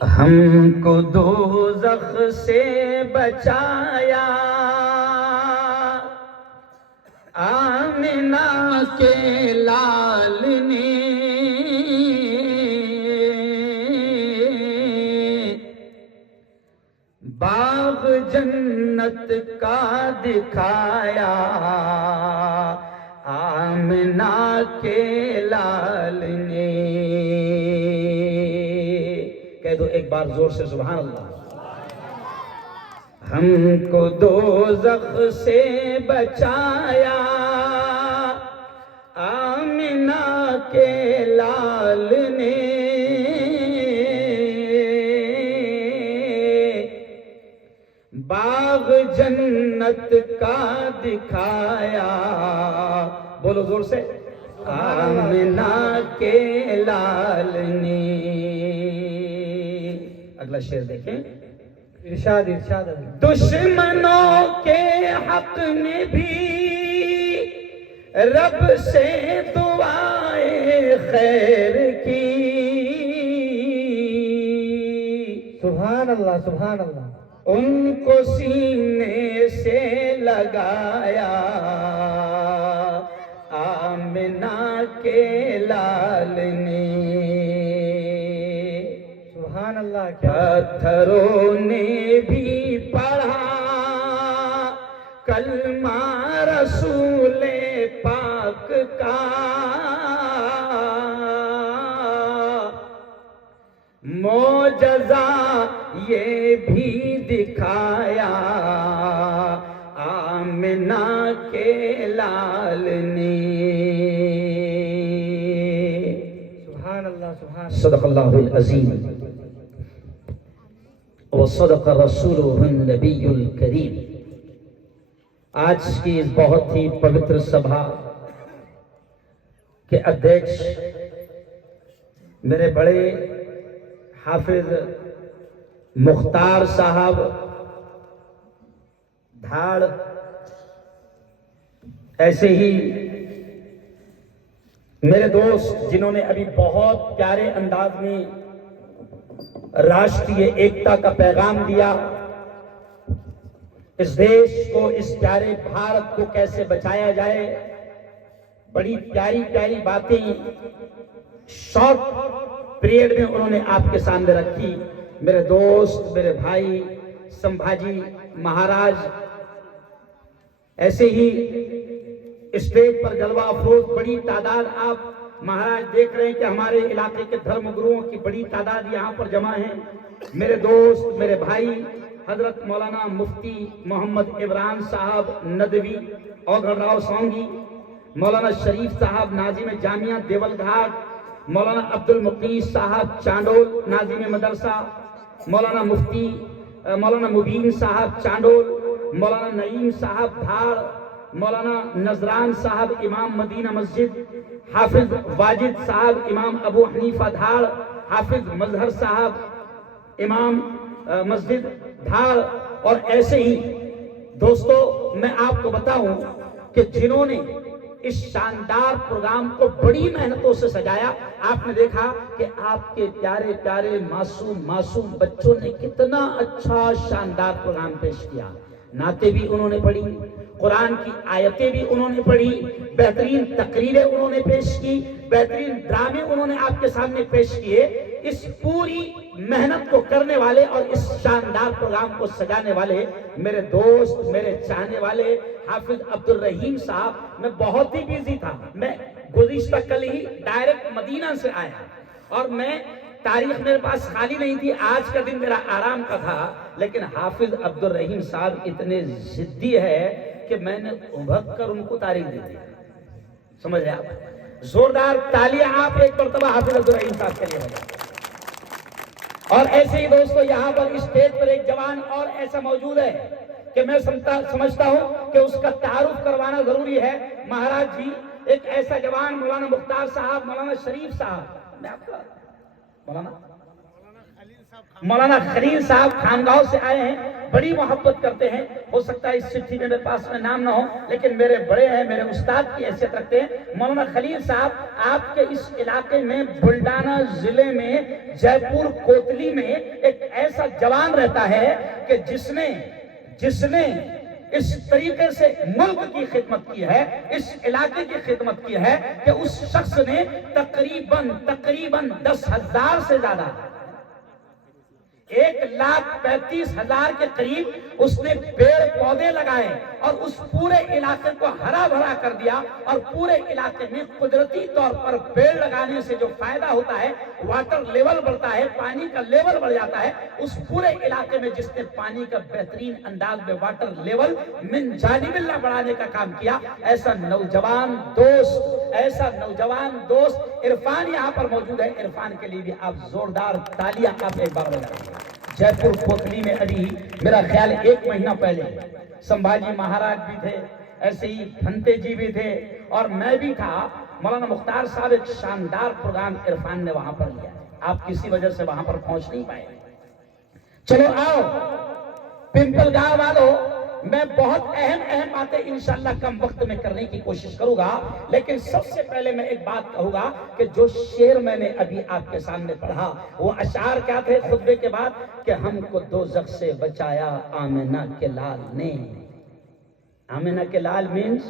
ہم کو دوزخ سے بچایا آمنہ کے لال نے، باغ جنت کا دکھایا آمنہ کے لال نے۔ کہہ دو ایک بار زور سے سبحان اللہ۔ ہم کو دوزخ سے بچایا آمنہ کے لال نے، باغ جنت کا دکھایا، بولو زور سے، آمنہ کے لال نے۔ اگلا شعر دیکھیں، ارشاد ارشاد۔ دشمنوں کے حق میں بھی رب سے دعائیں خیر کی، سبحان اللہ سبحان اللہ۔ ان کو سینے سے لگایا آمنہ کے لال نے۔ سبحان اللہ۔ پتھروں نے بھی پڑھا کلمہ رسول پاک کا، معجزہ یہ بھی دکھایا آمنہ کے لال نے۔ سبحان اللہ سبحان اللہ۔ صدق اللہ العظیم وصدق رسولہ النبی الکریم۔ آج کی اس بہت ہی پوتر سبھا کے ادھیکش میرے بڑے حافظ مختار صاحب دھاڑ، ایسے ہی میرے دوست جنہوں نے ابھی بہت پیارے انداز میں راشٹریہ ایکتا کا پیغام دیا، اس دیش کو، اس پیارے بھارت کو کیسے بچایا جائے، بڑی پیاری پیاری باتیں شارٹ پیریڈ میں انہوں نے آپ کے سامنے رکھی۔ میرے دوست، میرے بھائی سمبھاجی مہاراج، ایسے ہی اسٹیج پر جلوہ افروز بڑی تعداد آپ مہاراج دیکھ رہے ہیں کہ ہمارے علاقے کے دھرم گروؤں کی بڑی تعداد یہاں پر جمع ہیں۔ میرے دوست، میرے بھائی حضرت مولانا مفتی محمد عمران صاحب ندوی اوگھڑ راؤ سونگی، مولانا شریف صاحب ناظم جامعہ دیول گھاٹ، مولانا عبد المقیس صاحب چانڈول ناظم مدرسہ، مولانا مفتی مولانا مبین صاحب چانڈول، مولانا نعیم صاحب دھاڑ، مولانا نذران صاحب امام مدینہ مسجد، حافظ واجد صاحب امام ابو حنیفہ دھاڑ، حافظ مظہر صاحب امام مسجد دھاڑ، اور ایسے ہی دوستو میں آپ کو بتاؤں کہ جنہوں نے اس شاندار پروگرام کو بڑی محنتوں سے سجایا، آپ نے دیکھا کہ آپ کے پیارے پیارے معصوم بچوں نے کتنا اچھا شاندار پروگرام پیش کیا۔ نعتیں بھی انہوں نے پڑھی، قرآن کی آیتیں بھی انہوں نے پڑھی، بہترین تقریریں انہوں نے پیش کی، بہترین ڈرامے انہوں نے آپ کے سامنے پیش کیے۔ اس پوری محنت کو کرنے والے اور اس شاندار پروگرام کو سجانے والے میرے دوست، میرے چاہنے والے حافظ عبد الرحیم صاحب، میں بہت ہی بیزی تھا، میں گزشتہ کل ہی ڈائریکٹ مدینہ سے آیا اور میں تاریخ میرے پاس خالی نہیں تھی، آج کا دن میرا آرام کا تھا، لیکن حافظ عبد الرحیم صاحب اتنے ضدی ہے کہ میں نے ابھگ کر ان کو تاریخ دے دی۔ سمجھ رہے آپ؟ زوردار تالیاں آپ ایک مرتبہ حافظ عبد الرحیم صاحب کے لیے بجائیں۔ اور ایسے ہی دوستو یہاں پر اسٹیج پر ایک جوان اور ایسا موجود ہے کہ میں سمجھتا ہوں کہ اس کا تعارف کروانا ضروری ہے۔ مہاراج جی، ایک ایسا جوان مولانا مختار صاحب، مولانا شریف صاحب، میں آپ کا مولانا مولانا خلیل صاحب خانگاؤں سے آئے ہیں، بڑی محبت کرتے ہیں. ہو سکتا ہے اس چٹھی میں میرے پاس میں نام نہ ہو، لیکن میرے بڑے ہیں، میرے استاد کی حیثیت رکھتے ہیں. مولانا خلیل صاحب آپ کے اس علاقے میں بلڈانہ ضلع میں جے پور کوتلی میں ایک ایسا جوان رہتا ہے کہ جس نے اس طریقے سے ملک کی خدمت کی ہے، اس علاقے کی خدمت کی ہے کہ اس شخص نے تقریباً 10,000 سے زیادہ 1,35,000 کے قریب اس نے پیڑ پودے لگائے اور اس پورے علاقے کو ہرا بھرا کر دیا. اور پورے علاقے میں قدرتی طور پر پیڑ لگانے سے جو فائدہ ہوتا ہے، واٹر لیول بڑھتا ہے، پانی کا لیول بڑھ جاتا ہے. اس پورے علاقے میں جس نے پانی کا بہترین انداز میں واٹر لیول من جانب اللہ بڑھانے کا کام کیا، ایسا نوجوان دوست عرفان یہاں پر موجود ہے. عرفان کے لیے بھی آپ زوردار تالیاں آپ ایک بار بجائیں. جے پور کوتلی میں ابھی میرا خیال 1 مہینہ پہلے سمبھاجی مہاراج بھی تھے، ایسے ہی بھنتے جی بھی تھے، اور میں بھی تھا. مولانا مختار صاحب ایک شاندار پروگرام عرفان نے وہاں پر لیا. آپ کسی وجہ سے وہاں پر پہنچ نہیں پائے. چلو آؤ پمپل گاؤں والوں، میں بہت اہم باتیں انشاءاللہ کم وقت میں کرنے کی کوشش کروں گا. لیکن سب سے پہلے میں ایک بات کہوں گا کہ جو شعر میں نے ابھی آپ کے سامنے پڑھا، وہ اشعار کیا تھے خطبے کے بعد؟ کہ ہم کو دوزخ سے بچایا آمنہ کے لال نے. آمنہ کے لال مینز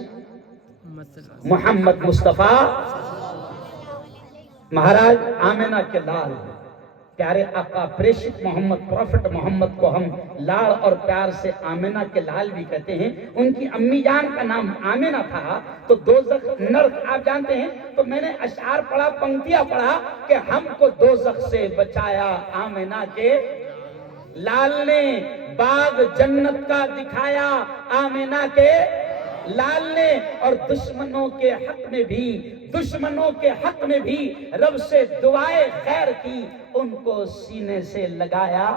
محمد مصطفیٰ مہاراج آمنہ کے لال، پیارے آقا پریشت محمد، پروفٹ محمد کو ہم لاڑ اور پیار سے آمنہ کے لال بھی کہتے ہیں. ان کی امی جان کا نام آمنہ تھا. تو دوزخ نرک آپ جانتے ہیں. تو میں نے اشعار پڑھا، پنکتیاں پڑھا کہ ہم کو دوزخ سے بچایا آمنہ کے لال نے، باغ جنت کا دکھایا آمنہ کے لال نے، اور دشمنوں کے حق میں بھی رب سے دعائے خیر کی، ان کو سینے سے لگایا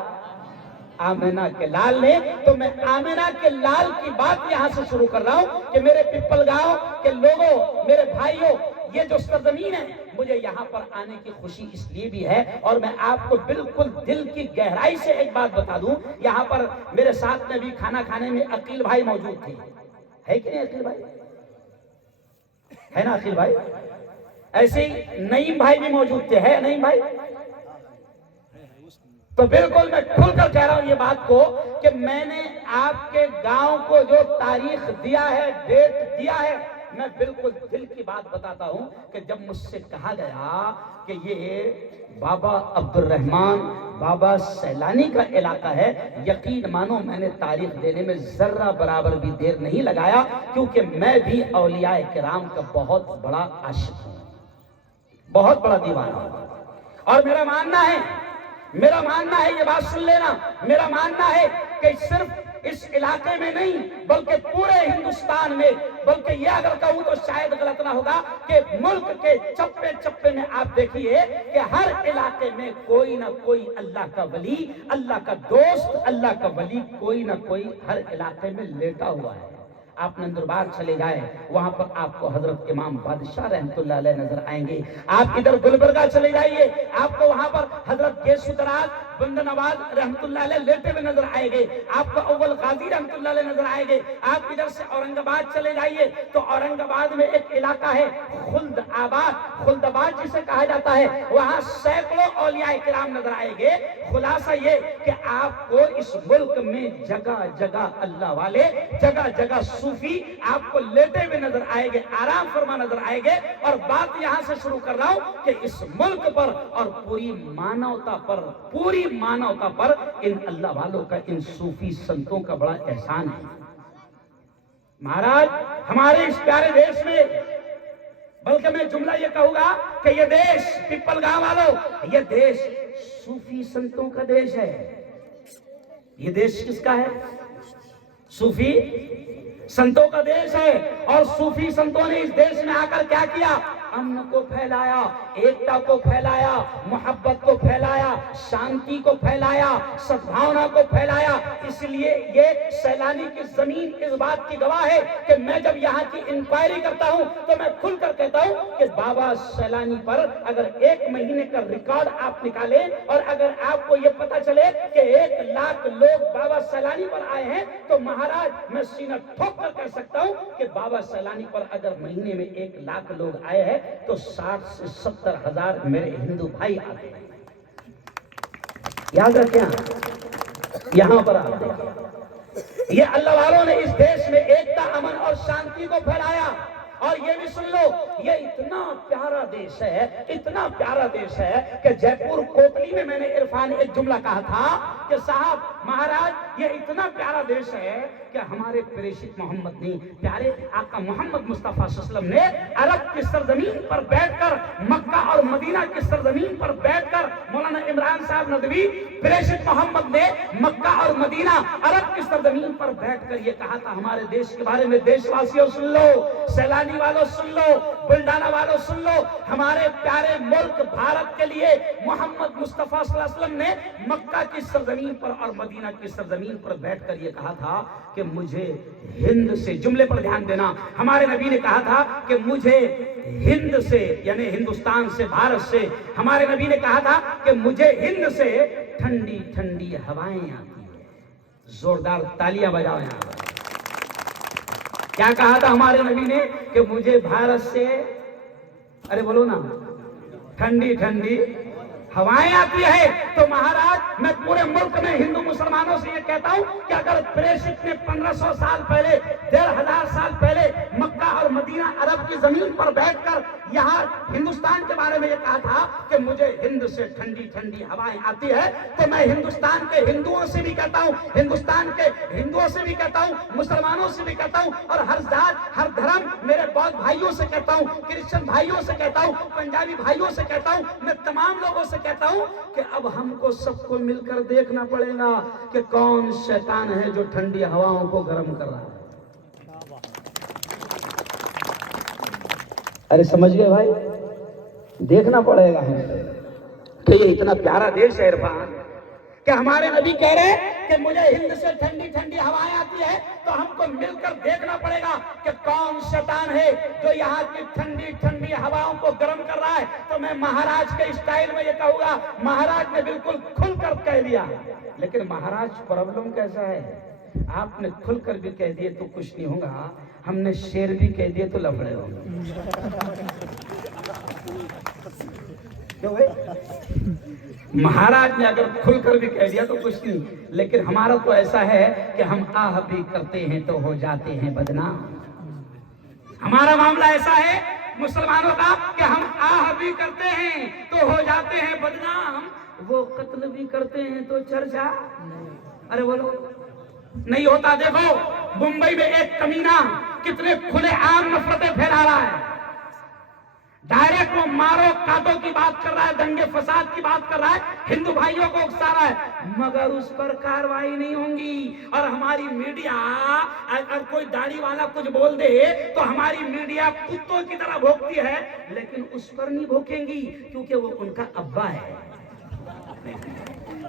آمنہ کے لال نے. تو میں آمنہ کے لال کی بات یہاں سے شروع کر رہا ہوں کہ میرے پپل گاؤں کے لوگوں، میرے بھائیوں، یہ جو سرزمین ہے، مجھے یہاں پر آنے کی خوشی اس لیے بھی ہے. اور میں آپ کو بالکل دل کی گہرائی سے ایک بات بتا دوں، یہاں پر میرے ساتھ میں بھی کھانا کھانے میں عقیل بھائی موجود تھے. ہے کہ نہیں عقیل بھائی؟ ہے نا عقیل بھائی؟ ایسے ہی نعیم بھائی بھی موجود تھے. ہے نعیم بھائی؟ تو بالکل میں کھل کر کہہ رہا ہوں یہ بات کو کہ میں نے آپ کے گاؤں کو جو تاریخ دیا ہے، ڈیٹ دیا ہے، میں بالکل دل کی بات بتاتا ہوں کہ جب مجھ سے کہا گیا کہ یہ بابا عبد الرحمان، بابا سیلانی کا علاقہ ہے، یقین مانو میں نے تاریخ دینے میں ذرہ برابر بھی دیر نہیں لگایا، کیونکہ میں بھی اولیاء کرام کا بہت بڑا عاشق ہوں، بہت بڑا دیوانہ ہوں. اور میرا ماننا ہے، یہ بات سن لینا، میرا ماننا ہے کہ صرف اس علاقے میں نہیں بلکہ پورے ہندوستان میں، بلکہ یہ اگر کہوں تو شاید غلط نہ ہوگا کہ ملک کے چپے چپے میں آپ دیکھیے کہ ہر علاقے میں کوئی نہ کوئی اللہ کا ولی، اللہ کا دوست، اللہ کا ولی کوئی نہ کوئی ہر علاقے میں لیٹا ہوا ہے. آپ نندربار چلے جائیں، وہاں پر آپ کو حضرت امام بادشاہ رحمت اللہ علیہ نظر آئیں گے. آپ ادھر گلبرگہ چلے جائیے، آپ کو وہاں پر حضرت گیسو دراز بند نواز رحمت اللہ علیہ لیٹے ہوئے نظر آئیں گے. آپ کو اول غازی رحمت اللہ علیہ نظر آئیں گے. آپ ادھر سے اورنگ آباد چلے جائیے تو اورنگ آباد میں ایک علاقہ ہے خلد آباد جسے کہا جاتا ہے، وہاں سینکڑوں اولیاء کرام نظر آئیں گے. خلاصہ یہ کہ آپ کو اس ملک میں جگہ جگہ اللہ والے، جگہ جگہ صوفی آپ کو لیٹے ہوئے نظر آئیں گے، آرام فرما نظر آئیں گے. اور بات یہاں سے شروع کر رہا ہوں کہ اس ملک پر اور پوری مانوتا پر ان اللہ والوں کا، ان صوفی سنتوں کا بڑا احسان ہے. مہاراج ہمارے اس پیارے دیش میں، بلکہ میں جملہ یہ کہوں گا کہ یہ دیش، پپل گاؤں والوں، یہ دیش صوفی سنتوں کا دیش ہے. یہ دیش کس کا ہے؟ صوفی سنتوں کا دیش ہے. اور صوفی سنتوں نے اس دیش میں آ کر کیا کیا؟ अमन को फैलाया, एकता को फैलाया, मोहब्बत को फैलाया, शांति को फैलाया, सद्भावना को फैलाया। इसलिए ये सैलानी की जमीन इस बात की गवाह है कि मैं जब यहाँ की इंक्वायरी करता हूँ तो मैं खुलकर कहता हूँ कि बाबा सैलानी पर अगर 1 महीने का रिकॉर्ड आप निकालें और अगर आपको ये पता चले कि 1 लाख लोग बाबा सैलानी पर आए हैं, तो महाराज मैं सीना ठोक कर कह सकता हूँ कि बाबा सैलानी पर अगर महीने में 1 लाख लोग आए हैं तो 60 से 70 हजार मेरे हिंदू भाई आते हैं। याद रखें, यहां पर आते हैं। ये अल्लाह वालों ने इस देश में एकता, अमन और शांति को फैलाया। और ये भी सुन लो, ये इतना प्यारा देश है, इतना प्यारा देश है कि जयपुर कोतली में मैंने इरफान एक जुमला कहा था कि साहब महाराज ये इतना प्यारा देश है कि हमारे प्रेषित मोहम्मद ने, प्यारे आका मोहम्मद मुस्तफा सल्लल्लाहु अलैहि वसल्लम ने अरब की सरजमीन पर बैठकर, मक्का और मदीना की सरजमीन पर बैठकर, मौलाना इमरान साहब नदवी, प्रेषित मोहम्मद ने मक्का और मदीना, अरब की सरजमीन पर बैठकर ये कहा था हमारे देश के बारे में। देशवासियों सुन लो, सैलानी वालों सुन लो, बुल्डाना वालों सुन लो, हमारे प्यारे मुल्क भारत के लिए मोहम्मद मुस्तफा सल्लल्लाहु अलैहि वसल्लम ने मक्का की सरजमीन पर और मदीना की सरजमीन पर बैठकर ये कहा था कि मुझे हिंद से, जुमले पर ध्यान देना, हमारे नबी ने कहा था कि मुझे हिंद से, यानी हिंदुस्तान से, भारत से, हमारे नबी ने कहा था कि मुझे हिंद से ठंडी ठंडी हवाएं आती है। जोरदार तालियां बजाओ यहां पर। क्या कहा था हमारे नबी ने कि मुझे भारत से, अरे बोलो ना, ठंडी ठंडी हवाएं आती है। तो महाराज मैं पूरे मुल्क में हिंदू मुसलमानों से ये कहता हूं कि अगर प्रेषित ने 1500 साल पहले, 1500 साल पहले मक्का और मदीना अरब की जमीन पर बैठकर यहाँ हिंदुस्तान के बारे में ये कहा था कि मुझे हिंद से ठंडी ठंडी हवाएं आती है, तो मैं हिंदुस्तान के हिंदुओं से भी कहता हूँ, हिंदुस्तान के हिंदुओं से भी कहता हूँ, मुसलमानों से भी कहता हूँ, और हर जात, हर धर्म, मेरे बौद्ध भाइयों से कहता हूँ, क्रिश्चियन भाइयों से कहता हूँ, पंजाबी भाइयों से कहता हूँ, मैं तमाम लोगों से कहता हूँ कि अब हमको सबको मिलकर देखना पड़ेगा कि कौन शैतान है जो ठंडी हवाओं को गर्म कर रहा है। अरे समझ गए भाई, देखना पड़ेगा हमें। तो ये इतना प्यारा देश है इरफान कि हमारे नबी कह रहे हैं कि मुझे हिंद से ठंडी ठंडी हवाएं आती है, तो हमको मिलकर देखना पड़ेगा कि कौन शैतान है जो यहाँ की ठंडी ठंडी हवाओं को गर्म कर रहा है। तो मैं महाराज के स्टाइल में ये कहूंगा, महाराज ने बिल्कुल खुलकर कह दिया। लेकिन महाराज प्रॉब्लम कैसा है, आपने खुलकर भी कह दिए तो कुछ नहीं होगा, हमने शेर भी कह दिए तो लफड़े होंगे। क्यों भाई? महाराज ने अगर खुलकर भी कह दिया तो कुछ नहीं, लेकिन हमारा तो ऐसा है कि हम आह भी करते हैं तो हो जाते हैं बदनाम। हमारा मामला ऐसा है मुसलमानों का कि हम आह भी करते हैं तो हो जाते हैं बदनाम, वो कत्ल भी करते हैं तो चर्चा, अरे बोलो, नहीं होता। देखो मुंबई में एक कमीना कितने खुलेआम नफरतें फैला रहा है, डायरेक्ट वो मारो काटो की बात कर रहा है, दंगे फसाद की बात कर रहा है, हिंदू भाइयों को उकसा रहा है, मगर उस पर कार्रवाई नहीं होगी। और हमारी मीडिया, अगर कोई दाढ़ी वाला कुछ बोल दे तो हमारी मीडिया कुत्तों की तरह भौंकती है, लेकिन उस पर नहीं भौंकेंगी क्योंकि वो उनका अब्बा है।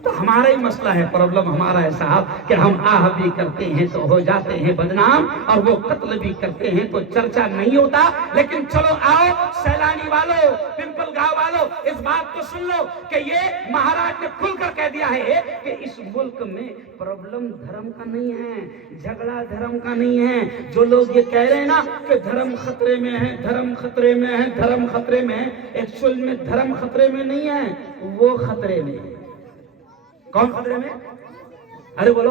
तो हमारा ही मसला है, प्रॉब्लम हमारा है साहब कि हम आह भी करते हैं तो हो जाते हैं बदनाम, और वो कत्ल भी करते हैं तो चर्चा नहीं होता। लेकिन चलो आओ सैलानी वालों, पिंपल गांव वालों, इस बात को सुन लो कि ये महाराज ने खुलकर कह दिया है कि इस मुल्क में प्रॉब्लम धर्म का नहीं है, झगड़ा धर्म का नहीं है। जो लोग ये कह रहे हैं ना कि धर्म खतरे में है, धर्म खतरे में है, धर्म खतरे में है, एक्चुअल में धर्म खतरे में नहीं है, वो खतरे में है। कौन खतरे में? अरे बोलो,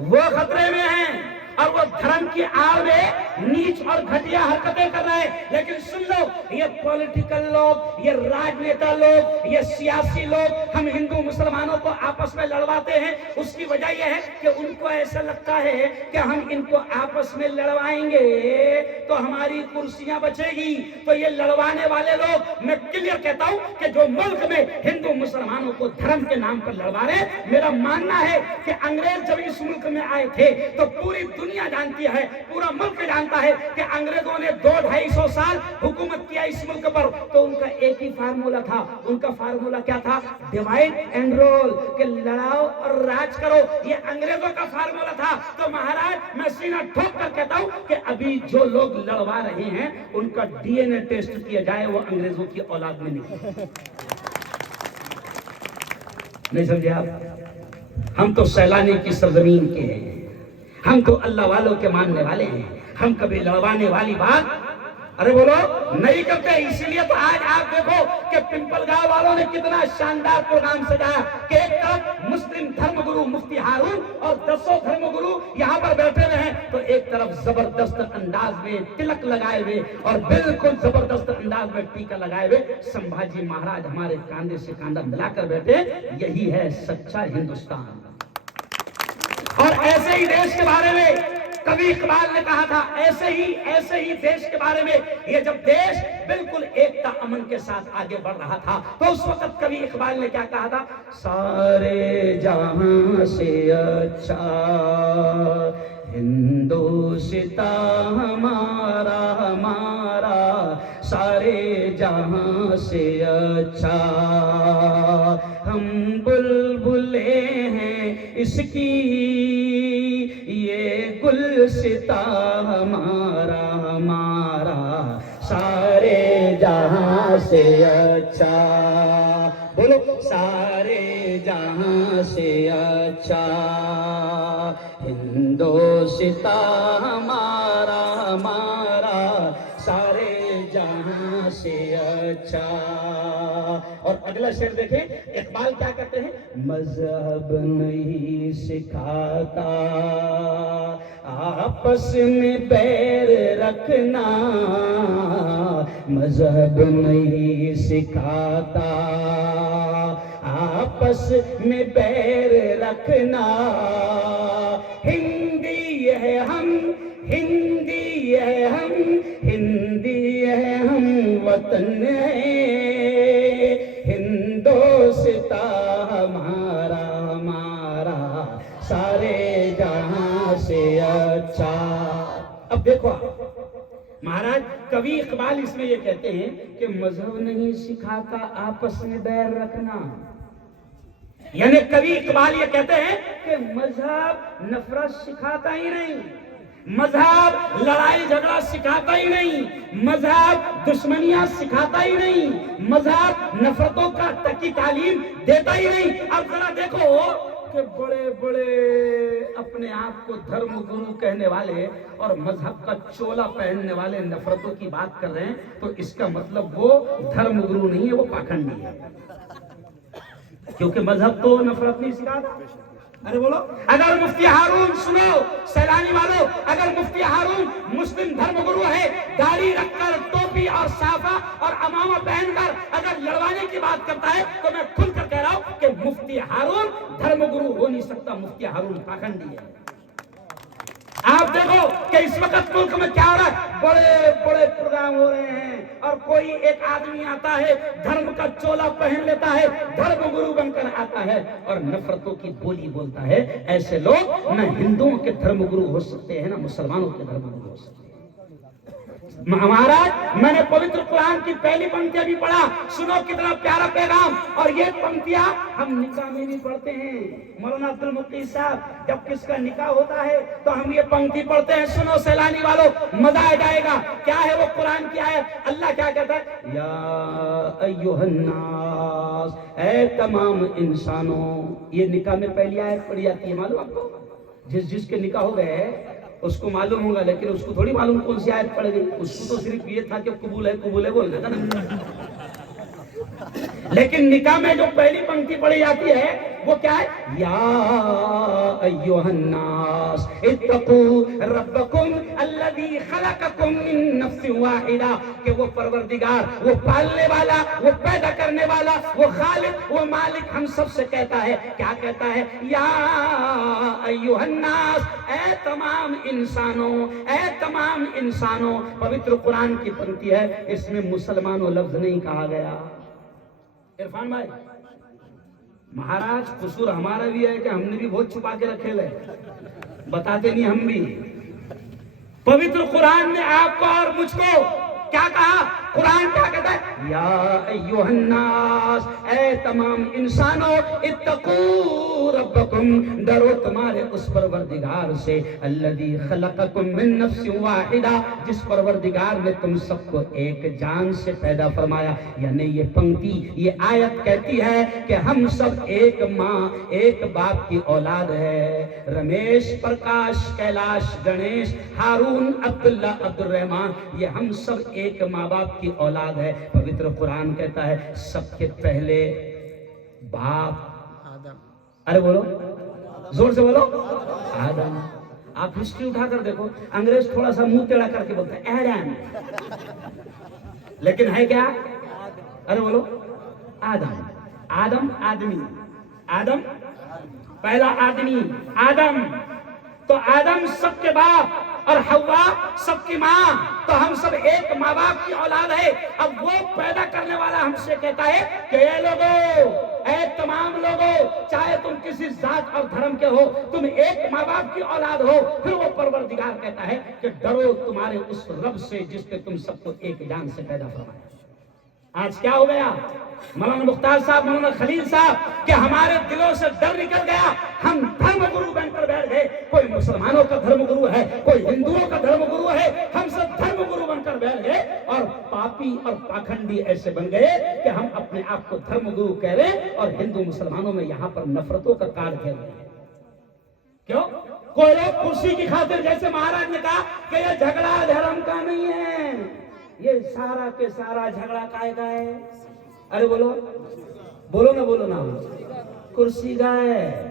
वो खतरे में है और वो धर्म की आड़ में नीच और घटिया हरकतें कर रहे हैं। लेकिन सुन लो, ये पॉलिटिकल लोग, ये राजनेता लोग, ये सियासी लोग हम हिंदू मुसलमानों को आपस में लड़वाते हैं। उसकी वजह यह है कि उनको ऐसा लगता है कि हम इनको आपस में लड़वाएंगे तो हमारी कुर्सियां बचेगी। तो ये लड़वाने वाले लोग, मैं क्लियर कहता हूं कि जो मुल्क में हिंदू मुसलमानों को धर्म के नाम पर लड़वा रहे, मेरा मानना है कि अंग्रेज जब इस मुल्क में आए थे तो पूरी दुनिया दुनिया जानती है, पूरा मुल्क जानता है कि अंग्रेजों ने 200-250 साल हुकूमत किया इस मुल्क पर, तो उनका एक ही फार्मूला था। उनका फार्मूला क्या था? डिवाइड एंड रोल, कि लड़ाओ और राज करो। ये अंग्रेजों का फार्मूला था। तो महाराज मैं सीना ठोक कर कहता हूं कि अभी जो लोग लड़वा रहे हैं उनका डीएनए टेस्ट किया जाए, वो अंग्रेजों की औलाद में नहीं समझे आप? हम तो सैलानी की सरजमीन के हैं, हम तो अल्लाह वालों के मानने वाले हैं, हम कभी लड़वाने वाली बात अरे बोलो नहीं करते। इसीलिए तो आज आप देखो कि पिंपल गांव वालों ने कितना शानदार प्रोग्राम सजाया कि एक तरफ मुस्लिम धर्मगुरु मुफ्ती हारून और 10 धर्मगुरु यहाँ पर बैठे हुए हैं, तो एक तरफ जबरदस्त अंदाज में तिलक लगाए हुए और बिल्कुल जबरदस्त अंदाज में टीका लगाए हुए संभाजी महाराज हमारे कांधे से कांधा मिलाकर बैठे। यही है सच्चा हिंदुस्तान। और ऐसे ही देश के बारे में कवि इकबाल ने कहा था, ऐसे ही देश के बारे में, ये जब देश बिल्कुल एकता अमन के साथ आगे बढ़ रहा था, तो उस वक्त कवि इकबाल ने क्या कहा था? सारे जहां से अच्छा हिंदुस्तान हमारा हमारा, सारे जहां से अच्छा हम बुलबुले हैं इसकी, ये गुलसिता हमारा हमारा, सारे जहां से अच्छा। बोलो सारे जहां से अच्छा हिंदुस्ता हमारा हमारा, सारे जहां से अच्छा। और अगला शेर देखें, इकबाल क्या कहते हैं? मजहब नहीं सिखाता आपस में बैर रखना, मजहब नहीं सिखाता आपस में बैर रखना, हिंदी है हम, हिंदी है हम, हिंदी है हम, वतन है हिंदुस्ता हमारा हमारा, सारे जहां से अच्छा। अब देखो महाराज कवि इकबाल इसमें ये कहते हैं कि मजहब नहीं सिखाता आपस में बैर रखना, यानी कवि इकबाल ये कहते हैं कि मजहब नफरत सिखाता ही नहीं, मजहब लड़ाई झगड़ा सिखाता ही नहीं, मजहब दुश्मनियां सिखाता ही नहीं, मजहब नफरतों का तकी तालीम देता ही नहीं। अब जरा देखो कि बड़े बड़े अपने आप को धर्म गुरु कहने वाले और मजहब का चोला पहनने वाले नफरतों की बात कर रहे हैं, तो इसका मतलब वो धर्म गुरु नहीं है, वो पाखंडी है, क्योंकि मजहब तो नफरत नहीं सिखाता। अरे बोलो, अगर मुफ्ती हारून, सुनो सैलानी वालों, अगर मुफ्ती हारून मुस्लिम धर्मगुरु है, दाढ़ी रखकर टोपी और साफा और अमामा पहनकर अगर लड़वाने की बात करता है, तो मैं खुलकर कह रहा हूं कि मुफ्ती हारून धर्मगुरु हो नहीं सकता, मुफ्ती हारून पाखंडी है। आप देखो कि इस वक्त मुल्क में क्या हो रहा है, बड़े बड़े प्रोग्राम हो रहे हैं और कोई एक आदमी आता है, धर्म का चोला पहन लेता है, धर्म गुरु बनकर आता है और नफरतों की बोली बोलता है। ऐसे लोग न हिंदुओं के धर्म गुरु हो सकते हैं, न मुसलमानों के धर्म गुरु हो सकते हैं। महाराज मैंने पवित्र कुरान की पहली पंक्तियां भी पढ़ा, सुनो कितना प्यारा पैगाम। और ये पंक्तियां हम निकाह में भी पढ़ते हैं। मौलाना अब्दुल मुक्ती साहब जब किसका निकाह होता है तो हम ये पंक्ति पढ़ते हैं। सुनो सैलानी वालों, मजा आ जाएगा। क्या है वो कुरान की आयत? अल्लाह क्या कहता है? या अय्युहन्नास, ऐ तमाम इंसानों। ये निकाह में पहली आयत पढ़ी जाती है, मालूम आपको? जिसके निकाह हो गए उसको मालूम होगा, लेकिन उसको थोड़ी मालूम कौन सी आयत पड़ गई। उसको तो सिर्फ ये था कि कबूल है बोलने का ना। लेकिन निकाह में जो पहली पंक्ति पढ़ी जाती है वो क्या है? या अय्युहन्नास इत्तकू रब्बकुम अल्लज़ी खलक़कुम मिन नफ्सिन वाहिदा, कि वो परवरदिगार, वो पालने वाला, वो पैदा करने वाला, वो खालिक, वो मालिक हम सब से कहता है। क्या कहता है? या अय्युहन्नास, ऐ तमाम इंसानों, ऐ तमाम इंसानों। पवित्र कुरान की पंक्ति है, इसमें मुसलमानों लफ्ज नहीं कहा गया। इरफान भाई, महाराज कसूर हमारा भी है कि हमने भी बहुत छुपा के रखे ले, बताते नहीं हम भी। पवित्र कुरान ने आपको और मुझको क्या कहा? कुरान क्या कहता है? या अय्युहन्नास, ऐ तमाम इंसानों, इत्तकू रब्बकुम, डरो तुम्हारे उस परवरदिगार से, अल्लज़ी खलक़कुम मिन नफ्सिन वाहिदा, जिस परवरदिगार ने तुम सबको एक जान से पैदा फरमाया। यानी ये पंक्ति, ये आयत कहती है कि हम सब एक माँ एक बाप की औलाद है। रमेश, प्रकाश, कैलाश, गणेश, हारून, अब्दुल्ला, अब्दुर्रहमान, ये हम सब एक माँ बाप की औलाद है। पवित्र कुरान कहता है सबके पहले बाप आदम, अरे बोलो जोर से बोलो, आदम। आप हिस्ट्री उठाकर देखो, अंग्रेज थोड़ा सा मुंह टेढ़ा करके बोलते हैं एडम, लेकिन है क्या? अरे बोलो आदम। आदम आदमी, आदम पहला आदमी, आदम। तो आदम सबके बाप और हव्वा सबकी माँ, तो हम सब एक माँ बाप की औलाद है। अब वो पैदा करने वाला हमसे कहता है कि ये लोगों, ऐ तमाम लोगों, चाहे तुम किसी जात और धर्म के हो, तुम एक माँ बाप की औलाद हो। फिर वो परवरदिगार कहता है कि डरो तुम्हारे उस रब से जिसने तुम सबको एक जान से पैदा फरमाया। आज क्या हो गया? मौलाना मुख्तार साहब, मौलाना खलील साहब, कि हमारे दिलों से डर निकल गया। हम धर्म गुरु बनकर बैठ गए। कोई मुसलमानों का धर्म गुरु है, कोई हिंदुओं का धर्म गुरु है, हम सब धर्म गुरु बनकर बैठ गए और पापी और पाखंडी ऐसे बन गए कि हम अपने आप को धर्म गुरु कह रहे हैं और हिंदू मुसलमानों में यहाँ पर नफरतों का कार्ड खेल रहे हैं। क्यों? कोई लोग कुर्सी की खातिर, जैसे महाराज ने कहा कि यह झगड़ा धर्म का नहीं है, ये सारा के सारा झगड़ा काय का है? अरे बोलो बोलो ना, बोलो ना, कुर्सी का है।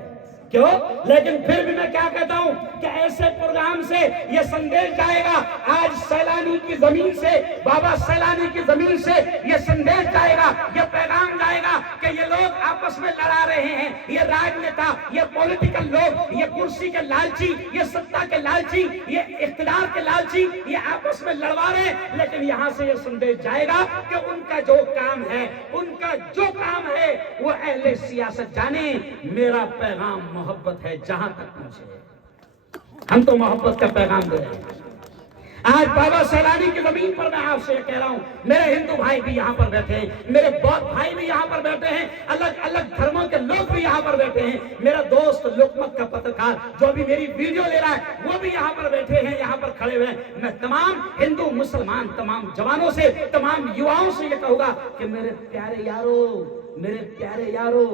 क्यों? लेकिन फिर भी मैं क्या कहता हूं कि ऐसे प्रोग्राम से ये संदेश जाएगा। आज सैलानी की जमीन से, बाबा सैलानी की जमीन से ये संदेश जाएगा, ये पैगाम जाएगा कि ये लोग आपस में लड़ा रहे हैं। ये राजनेता, ये पॉलिटिकल लोग, ये कुर्सी के लालची, ये सत्ता के लालची, ये इख्तियार के लालची, ये आपस में लड़वा रहे हैं। लेकिन यहां से ये संदेश जाएगा कि उनका जो काम है, उनका जो काम है, वो अहले सियासत जाने। मेरा पैगाम मोहब्बत है जहां तक पहुंचे। हम तो मोहब्बत का पैगाम दे रहे हैं। आज बाबा सैलानी की जमीन पर मैं आपसे कह रहा हूं, मेरे हिंदू भाई भी यहाँ पर बैठे हैं, मेरे बौद्ध भाई भी यहाँ पर बैठे हैं, अलग अलग धर्मों के लोग भी यहाँ पर बैठे हैं। मेरा दोस्त लोकमत का पत्रकार जो भी मेरी वीडियो ले रहा है, वो भी यहाँ पर बैठे हैं, यहाँ पर खड़े हुए हैं। मैं तमाम हिंदू मुसलमान, तमाम जवानों से, तमाम युवाओं से ये कहूंगा कि मेरे प्यारे यारो, मेरे प्यारे यारो,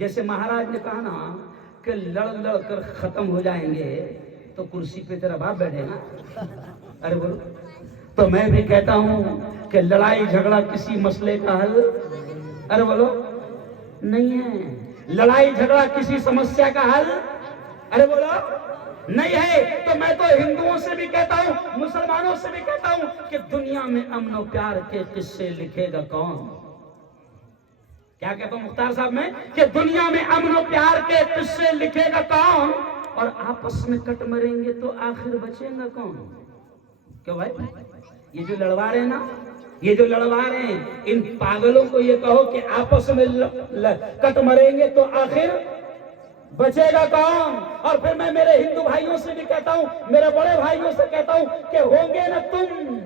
जैसे महाराज ने कहा ना कि लड़ लड़ कर खत्म हो जाएंगे, तो कुर्सी पे तेरा बाप बैठेगा। अरे बोलो, तो मैं भी कहता हूं कि लड़ाई झगड़ा किसी मसले का हल, अरे बोलो, नहीं है। लड़ाई झगड़ा किसी समस्या का हल, अरे बोलो, नहीं है। तो मैं तो हिंदुओं से भी कहता हूं, मुसलमानों से भी कहता हूं कि दुनिया में अमन और प्यार के किस्से लिखेगा कौन? क्या कहता हूं मुख्तार साहब में कि दुनिया में अमन और प्यार के किस्से लिखेगा कौन? और आपस में कट मरेंगे तो आखिर बचेगा कौन? क्यों भाई? ये जो लड़वा रहे हैं ना, ये जो लड़वा रहे हैं, इन पागलों को ये कहो कि आपस में कट मरेंगे तो आखिर बचेगा कौन? और फिर मैं मेरे हिंदू भाइयों से भी कहता हूं, मेरे बड़े भाइयों से कहता हूं कि होंगे ना तुम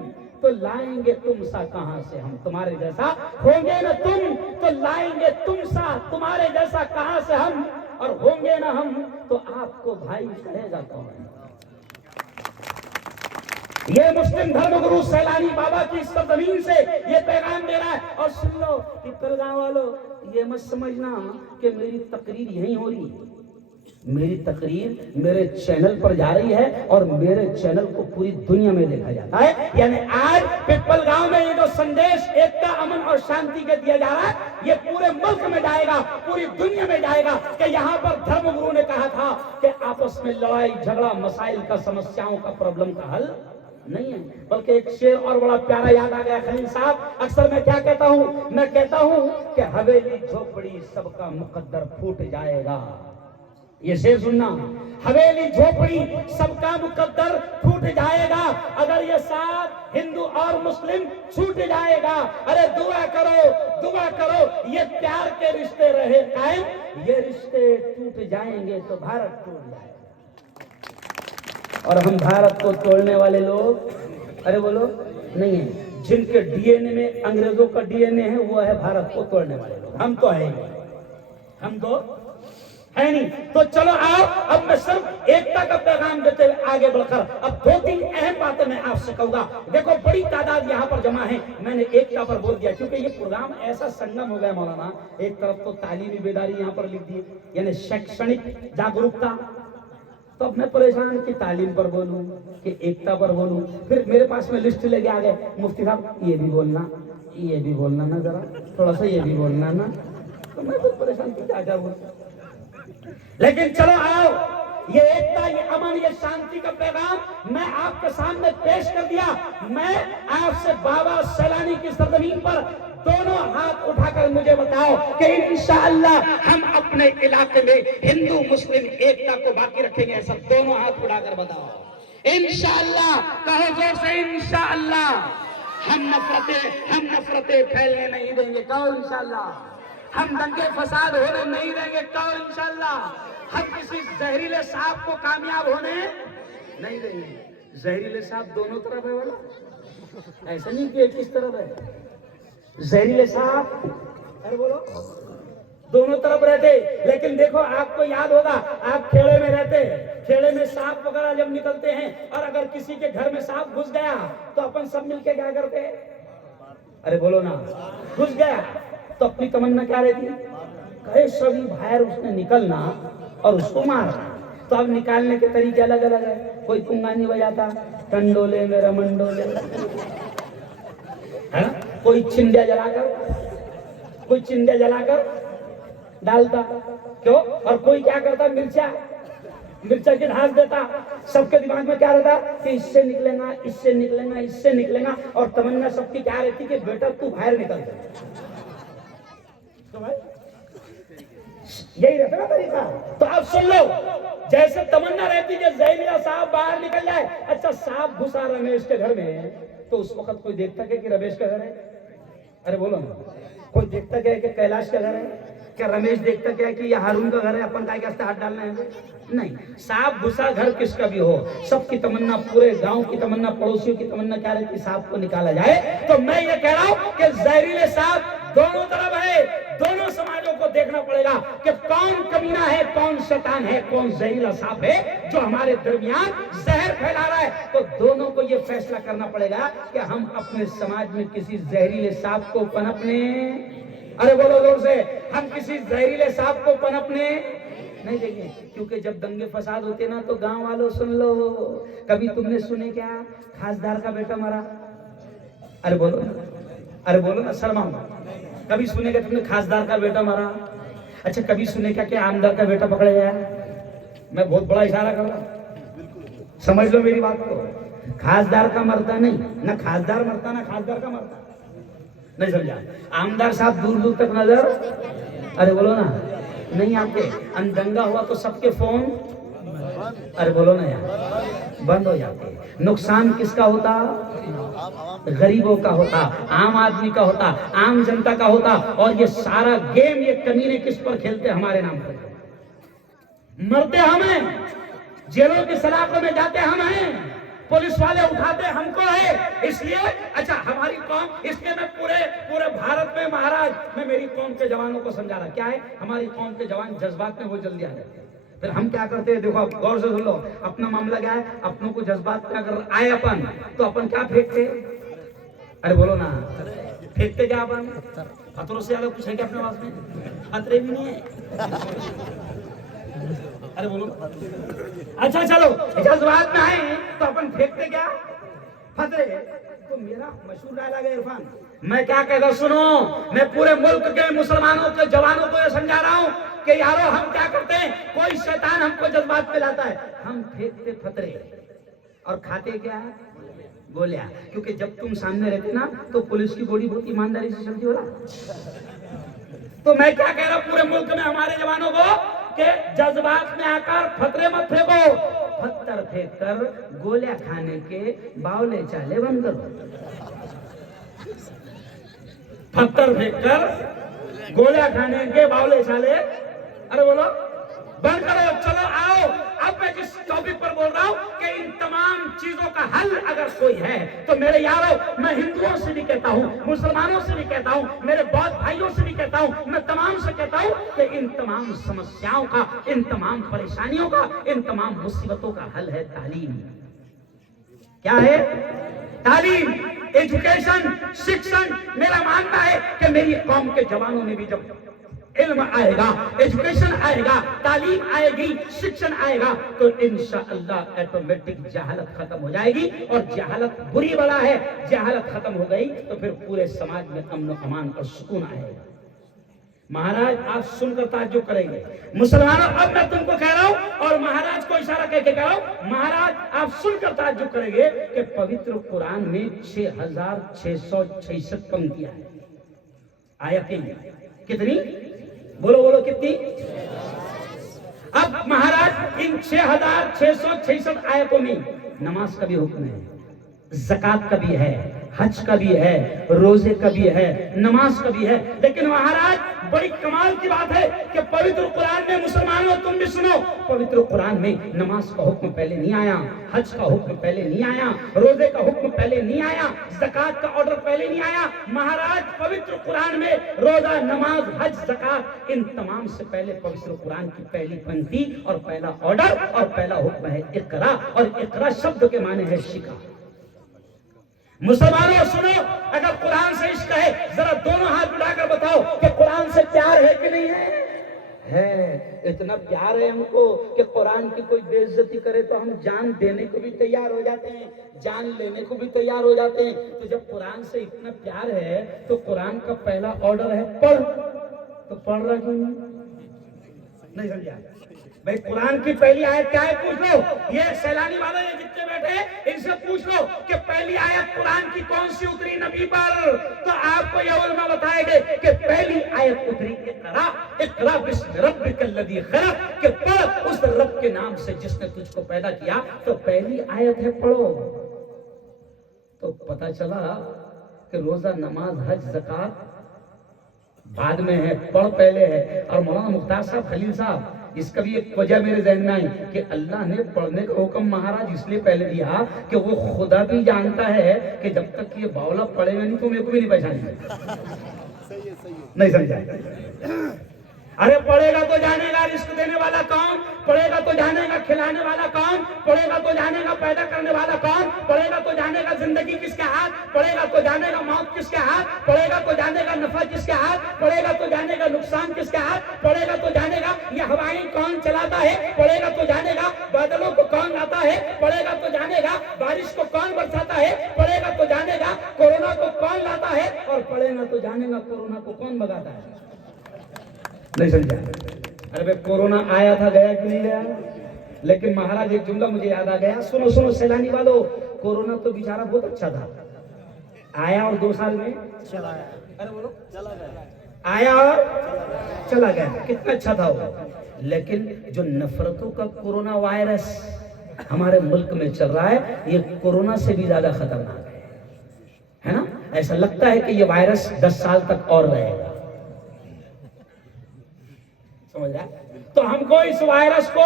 तो लाएंगे तुम सा कहां से हम? तुम्हारे जैसा होंगे ना तुम तो लाएंगे तुम सा तुम्हारे जैसा कहां से हम? और होंगे ना हम तो आपको भाई कहेगा कौन? ये मुस्लिम धर्मगुरु सैलानी बाबा की सरजमीन से ये पैगाम दे रहा है। और सुन लो कि पिलगांव वालों, ये मत समझना कि मेरी तकरीर यहीं हो रही है। मेरी तकरीर मेरे चैनल पर जा रही है और मेरे चैनल को पूरी दुनिया में देखा जाता है। यानी आज पिपल गांव में ये जो संदेश एकता, अमन और शांति के दिया जा रहा है, ये पूरे मुल्क में जाएगा, पूरी दुनिया में जाएगा कि यहाँ पर धर्मगुरु ने कहा था कि आपस में लड़ाई झगड़ा मसाइल का, समस्याओं का, प्रॉब्लम का हल नहीं है। बल्कि एक शेर और बड़ा प्यारा याद आ गया खलील साहब। अक्सर मैं क्या कहता हूँ, मैं कहता हूँ कि हवेली झोपड़ी सबका मुकद्दर फूट जाएगा। ये शेर सुनना, हवेली झोपड़ी सबका मुकद्दर फूट जाएगा अगर ये साथ हिंदू और मुस्लिम छूट जाएगा। अरे दुआ करो, दुआ करो, ये प्यार के रिश्ते रहे कायम, ये रिश्ते टूट जाएंगे तो भारत टूट जाएगा। और हम भारत को तोड़ने वाले लोग, अरे बोलो, नहीं है। जिनके डीएनए में अंग्रेजों का डीएनए है, वो है भारत को तोड़ने वाले लोग। हम तो है नहीं, हम तो है नहीं। तो चलो आओ, अब मैं सिर्फ एकता का पैगाम देते हुए आगे बढ़कर अब 2-3 अहम बातें मैं आपसे कहूंगा। देखो, बड़ी तादाद यहाँ पर जमा है, मैंने एकता पर बोल दिया क्योंकि ये प्रोग्राम ऐसा संगम हो गया मौलाना। एक तरफ तो तालीमी बेदारी यहाँ पर लिख दी, यानी शैक्षणिक जागरूकता, तो अब मैं परेशान कि तालीम पर बोलूं कि एकता पर बोलूं। फिर मेरे पास में लिस्ट लेके आ गए, मुफ्ती साहब ये भी बोलना ना, जरा थोड़ा सा ये भी बोलना ना। तो मैं तो परेशान कि क्या बोलूं। लेकिन चलो आओ, ये एकता, ये अमन, ये शांति का पैगाम मैं आपके सामने पेश कर दिया। मैं आपसे बाबा सैलानी की सरजमीन पर दोनों हाथ उठाकर मुझे बताओ कि इंशाअल्लाह हम अपने इलाके में हिंदू मुस्लिम एकता को बाकी रखेंगे। ऐसा दोनों हाथ उठाकर बताओ। इंशाअल्लाह कहो जोर से, इंशाअल्लाह हम नफरतें फैलने नहीं देंगे। कहो इंशाअल्लाह। हम दंगे फसाद होने नहीं देंगे। कहो इंशाअल्लाह। हम किसी जहरीले सांप को कामयाब होने नहीं देंगे। जहरीले सांप दोनों तरफ है बोला, ऐसा नहीं कि एक किस तरफ है। जहरीले सांप, अरे बोलो, दोनों तरफ रहते। लेकिन देखो, आपको याद होगा, आप खेड़े में रहते, खेड़े में सांप वगैरह जब निकलते हैं और अगर किसी के घर में सांप घुस गया तो अपन सब मिलके क्या करते हैं? अरे बोलो ना, घुस गया तो अपनी तमन्ना क्या रहती? कहे सभी बाहर उसने निकलना और उसको मारना। तो अब निकालने के तरीके अलग अलग है। कोई पुंगानी बजाता, टंडोले मेरा मंडोले, है ना? कोई चिंदिया जलाकर डालता, क्यों? और कोई क्या करता, मिर्चा की ढास देता। सबके दिमाग में क्या रहता कि इससे निकलेगा, और तमन्ना सबकी क्या रहती कि बेटा तू बाहर निकल जाए। तो भाई यही रहता ना तरीका। तो आप सुन लो, जैसे तमन्ना रहती कि जहरीला सांप बाहर निकल जाए। अच्छा, सांप घुसा रमेश के घर में, तो उस वक्त कोई देखता क्या कि रमेश का घर है? अरे बोलो ना, कोई देखता क्या कि कैलाश का घर है? क्या रमेश देखता क्या कि यह हारून का घर है? अपन का कैसे हाथ डालना है? नहीं। सांप घुसा घर किसका भी हो, सबकी तमन्ना, पूरे गांव की तमन्ना, पड़ोसियों की तमन्ना क्या रहती? सांप को निकाला जाए। तो मैं ये कह रहा हूं कि जहरीले सांप दोनों तरफ है। दोनों समाजों को देखना पड़ेगा कि कौन कमीना है, कौन शैतान है, कौन जहरीला सांप है जो हमारे दरमियान जहर फैला रहा है। तो दोनों को ये फैसला करना पड़ेगा कि हम अपने समाज में किसी जहरीले सांप को पनपने, अरे बोलो जोर से, हम किसी जहरीले सांप को पनपने नहीं देंगे। क्योंकि जब दंगे फसाद होते ना, तो गांव वालों सुन लो, कभी तुमने सुने क्या खासदार का बेटा मरा? अरे बोलो ना, शर्माओ। कभी सुने क्या तुमने खासदार का बेटा मरा? अच्छा, कभी सुने क्या आमदार का बेटा पकड़ा गया? मैं बहुत बड़ा इशारा कर रहा हूं, समझ लो मेरी बात को। खासदार का मरता नहीं, ना खासदार मरता ना खासदार का मरता, नहीं समझा? आमदार साहब दूर दूर तक नजर, अरे बोलो ना, नहीं आते। दंगा हुआ तो सबके फोन, अरे बोलो ना यार, बंद हो जाते। नुकसान किसका होता? गरीबों का होता, आम आदमी का होता, आम जनता का होता। और ये सारा गेम ये कमीने किस पर खेलते? हमारे नाम पर। मरते हम हैं, जेलों की सलाखों में जाते हम हैं, पुलिस वाले उठाते हमको है। इसलिए अच्छा, हमारी कौम, इसलिए मैं पूरे भारत में महाराज, मैं मेरी कौम के जवानों को समझा रहा, क्या है, हमारी कौम के जवान जज्बात में वो जल्दी आ जाते हैं। फिर हम क्या करते हैं, देखो आप गौर से सुन लो, अपना मामला क्या है, अपनों को जज्बात में अगर आए अपन, तो अपन क्या फेंकते? अरे बोलो ना, फेंकते क्या अपन? खतरों से ज्यादा कुछ है क्या अपने पास में? खतरे भी नहीं है। अरे बोलो, अच्छा चलो, जज्बात में आए तो अपन फेंकते क्या? खतरे। तो मेरा मशहूर डायलॉग है इरफान, मैं क्या कहता सुनो, मैं पूरे मुल्क के मुसलमानों के जवानों को ये समझा रहा हूं कि यारो, हम क्या करते हैं, कोई शैतान हमको जज्बात पे लाता है, हम फेंकते फतरे और खाते क्या? गोलियां। क्योंकि जब तुम सामने रहते ना, तो पुलिस की गोली बहुत ईमानदारी से चलती हो रहा। तो मैं क्या कह रहा हूं पूरे मुल्क में हमारे जवानों को कि जज्बात में आकर फतरे मत फेंको, पत्थर फेंक कर गोलियां खाने के बावले चाले बंद करो। पत्थर फेंक कर गोलियां खाने के बावले चाले, अरे बोलो, बंद करो। चलो आओ, अब मैं जिस टॉपिक पर बोल रहा हूं कि इन اگر کوئی ہے تو میرے یارو میں ہندوؤں سے بھی کہتا ہوں, مسلمانوں سے بھی کہتا ہوں, میرے بہت بھائیوں سے بھی کہتا ہوں, میں تمام سے کہتا ہوں کہ ان تمام سمسیاؤں کا, ان تمام پریشانیوں کا, ان تمام مصیبتوں کا حل ہے تعلیم. کیا ہے؟ تعلیم, ایجوکیشن, شکشن. میرا ماننا ہے کہ میری قوم کے جوانوں میں بھی جب علم آئے گا, ایجوکیشن آئے گا, تعلیم آئے گی, شکشن آئے گا, تو انشاءاللہ ایٹومیٹک جہالت ختم ہو جائے گی. اور جہالت بری بلا ہے, جہالت ختم ہو گئی تو پھر پورے سماج میں امن و امان اور سکون آئے گا. مہاراج آپ سن کر تعجب کریں گے. مسلمانوں اب میں تم کو کہہ رہا ہوں اور مہاراج کو اشارہ کر کے کہہ رہا ہوں, مہاراج آپ سن کر تعجب کریں گے کہ پوتر قرآن میں 6666 پنکتیاں ہیں, آیتیں کتنی؟ بولو بولو کتنی؟ اب مہاراج ان 6666 آیتوں میں نماز کا بھی حکم ہے, زکات کا بھی ہے, حج کا بھی ہے, روزے کا بھی ہے, نماز کا بھی ہے. لیکن مہاراج بڑی کمال کی بات ہے کہ پوتر قرآن میں, مسلمانوں تم بھی سنو, پوتر قرآن میں نماز کا حکم پہلے نہیں آیا, حج کا حکم پہلے نہیں آیا, روزے کا حکم پہلے نہیں آیا, زکات کا آرڈر پہلے نہیں آیا. مہاراج پوتر قرآن میں روزہ, نماز, حج, زکات, ان تمام سے پہلے پوتر قرآن کی پہلی پنکتی اور پہلا آرڈر اور پہلا حکم ہے اقرا, اور اقرا شبد کے معنی ہے شکا. مسلمانوں سنو, اگر قرآن سے عشق ہے ذرا دونوں ہاتھ اٹھا کر بتاؤ کہ قرآن سے پیار ہے کہ نہیں ہے؟ ہے. اتنا پیار ہے ہم کو کہ قرآن کی کوئی بے عزتی کرے تو ہم جان دینے کو بھی تیار ہو جاتے ہیں, جان لینے کو بھی تیار ہو جاتے ہیں. تو جب قرآن سے اتنا پیار ہے تو قرآن کا پہلا آرڈر ہے پڑھ, تو پڑھ رہا کیوں نہیں سمجھا بھائی؟ قرآن کی پہلی آیت کیا ہے پوچھ لو. یہ سیلانی والے یہ جتنے بیٹھے ہیں ان سے پوچھ لو کہ پہلی آیت قرآن کی کون سی اتری نبی پر, تو آپ کو یہ علماء بتائے گے کہ پہلی آیت اتری اقرا, اقرا بسم ربک الذی خلق, کہ پڑھ اس رب کے نام سے جس نے تجھ کو پیدا کیا. تو پہلی آیت ہے پڑھو. تو پتہ چلا کہ روزہ, نماز, حج, زکات بعد میں ہے, پڑھ پہلے ہے. اور مولانا مختار صاحب, خلیل صاحب, اس کا بھی ایک وجہ میرے ذہن میں آئی کہ اللہ نے پڑھنے کا حکم مہاراج اس لیے پہلے دیا کہ وہ خدا بھی جانتا ہے کہ جب تک یہ باولا پڑھے گا نہیں تو میرے کو بھی نہیں پہچانے گا. نہیں سمجھا؟ ارے پڑھے گا تو جانے گا رزق دینے والا کون, پڑھے گا تو جانے گا کھلانے والا کون, پڑھے گا تو جانے گا پیدا کرنے والا کون, پڑھے گا تو جانے گا زندگی کس کے ہاتھ, پڑھے گا تو جانے گا موت کس کے ہاتھ, پڑھے گا تو جانے گا نفع کس کے ہاتھ, پڑھے گا تو جانے گا نقصان کس کے ہاتھ, پڑھے گا تو جانے گا یہ ہوائیں کون چلاتا ہے, پڑھے گا تو جانے گا بادلوں کو کون لاتا ہے, پڑھے گا تو جانے گا بارش کو کون برساتا ہے, پڑھے گا تو جانے گا کورونا کو کون لاتا ہے, اور پڑھے گا تو جانے گا کورونا کو کون بھگاتا ہے. نہیں سمجھا؟ ارے بھائی کورونا آیا تھا, گیا کہ نہیں گیا؟ لیکن مہاراج ایک جملہ مجھے یاد آ گیا. سنو سنو سیلانی والو, کورونا تو بیچارہ بہت اچھا تھا, آیا اور 2 سال میں چلا گیا. ارے بولو چلا گیا, آیا اور چلا گیا. کتنا اچھا تھا وہ. لیکن جو نفرتوں کا کورونا وائرس ہمارے ملک میں چل رہا ہے, یہ کورونا سے بھی زیادہ خطرناک ہے نا. ایسا لگتا ہے کہ یہ وائرس 10 سال تک اور رہے گا. تو ہم کو اس وائرس کو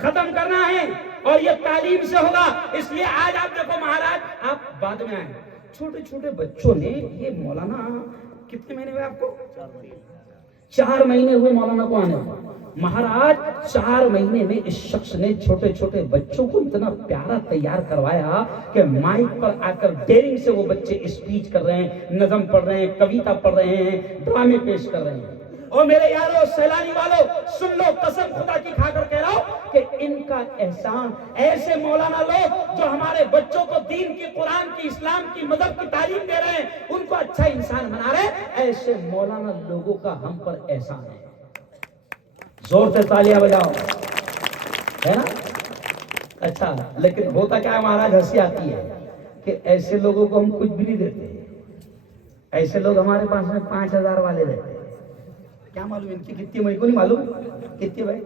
ختم کرنا ہے اور یہ تعلیم سے ہوگا. اس لیے آج آپ دیکھو مہاراج, آپ بعد میں آئے, چھوٹے چھوٹے بچوں نے, یہ مولانا کتنے مہینے ہوئے آپ کو؟ 4 مہینے ہوئے مولانا کو آنے. مہاراج 4 مہینے میں اس شخص نے چھوٹے چھوٹے بچوں کو اتنا پیارا تیار کروایا کہ مائک پر آ کر ڈیرنگ سے وہ بچے اسپیچ کر رہے ہیں, نظم پڑھ رہے ہیں, کویتا پڑھ رہے ہیں, ڈرامے پیش کر رہے ہیں. اور میرے یارو سیلانی والوں سن لو, قسم خدا کی کھا کر کہہ رہا ہوں کہ ان کا احسان ایسے مولانا لوگ جو ہمارے بچوں کو دین کی, قرآن کی, اسلام کی, مذہب کی تعلیم دے رہے ہیں, ان کو اچھا انسان بنا رہے ہیں, ایسے مولانا لوگوں کا ہم پر احسان ہے. زور سے تالیاں بجاؤ, ہے نا. اچھا, لیکن ہوتا کیا ہے مہاراج, ہنسی آتی ہے کہ ایسے لوگوں کو ہم کچھ بھی نہیں دیتے. ایسے لوگ ہمارے پاس میں 5000 والے رہتے. کیا معلوم ان کی کتنی, مجھ کو نہیں معلوم کتنی بھائی,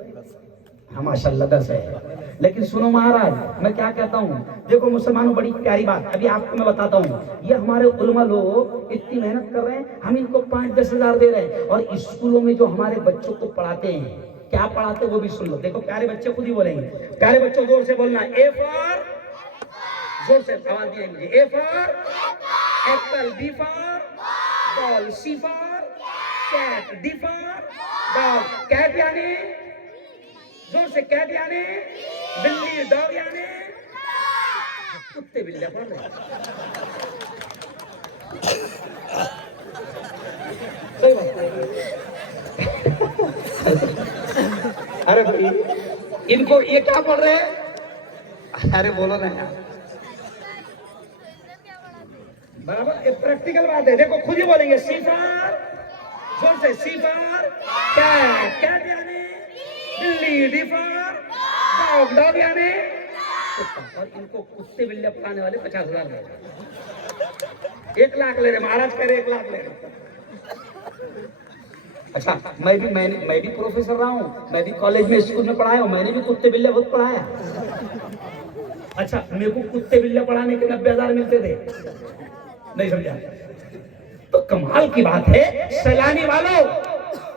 ہاں ماشاءاللہ 10 ہے. لیکن سنو مہاراج, میں کیا کہتا ہوں, دیکھو مسلمانوں بڑی پیاری بات ابھی آپ کو میں بتاتا ہوں. یہ ہمارے علماء لوگ اتنی محنت کر رہے ہیں, ہم ان کو 5-10 ہزار دے رہے ہیں, اور اسکولوں میں جو ہمارے بچوں کو پڑھاتے ہیں, کیا پڑھاتے وہ بھی سن لو. دیکھو پیارے بچے خود ہی بولیں گے, پیارے بچوں زور سے بولنا, اے فار زور سے آواز دیا مجھے. A for apple, B for ball, C for cat, D for dog. Cat یعنی زور سے کیٹ یعنی بلی, ڈاگ یعنی کتے بلے پڑھ رہے. صحیح بات. ارے بھائی ان کو یہ کیا پڑھ رہے ہیں؟ ارے بولو نا یار. برابر یہ پریکٹیکل بات ہے. دیکھو خود ہی بولیں گے. سی فار زور سے سی فار کیٹ, کیٹ یعنی بلی, ڈی فار ڈاگ, ڈاگ یعنی کتا. اور ان کو کتے بلے پڑھانے والے 50,000 لے رہے, 1 لاکھ لے رہے. مہاراج کہہ رہے 1 لاکھ لے رہے. اچھا میں بھی پروفیسر رہا ہوں, میں بھی کالج میں اسکول میں پڑھایا ہوں, میں نے بھی کتے بلے بہت پڑھایا. اچھا میرے کو کتے بلے پڑھانے کے 90,000 ملتے تھے, نہیں سمجھا؟ تو کمال کی بات ہے سیلانی والوں,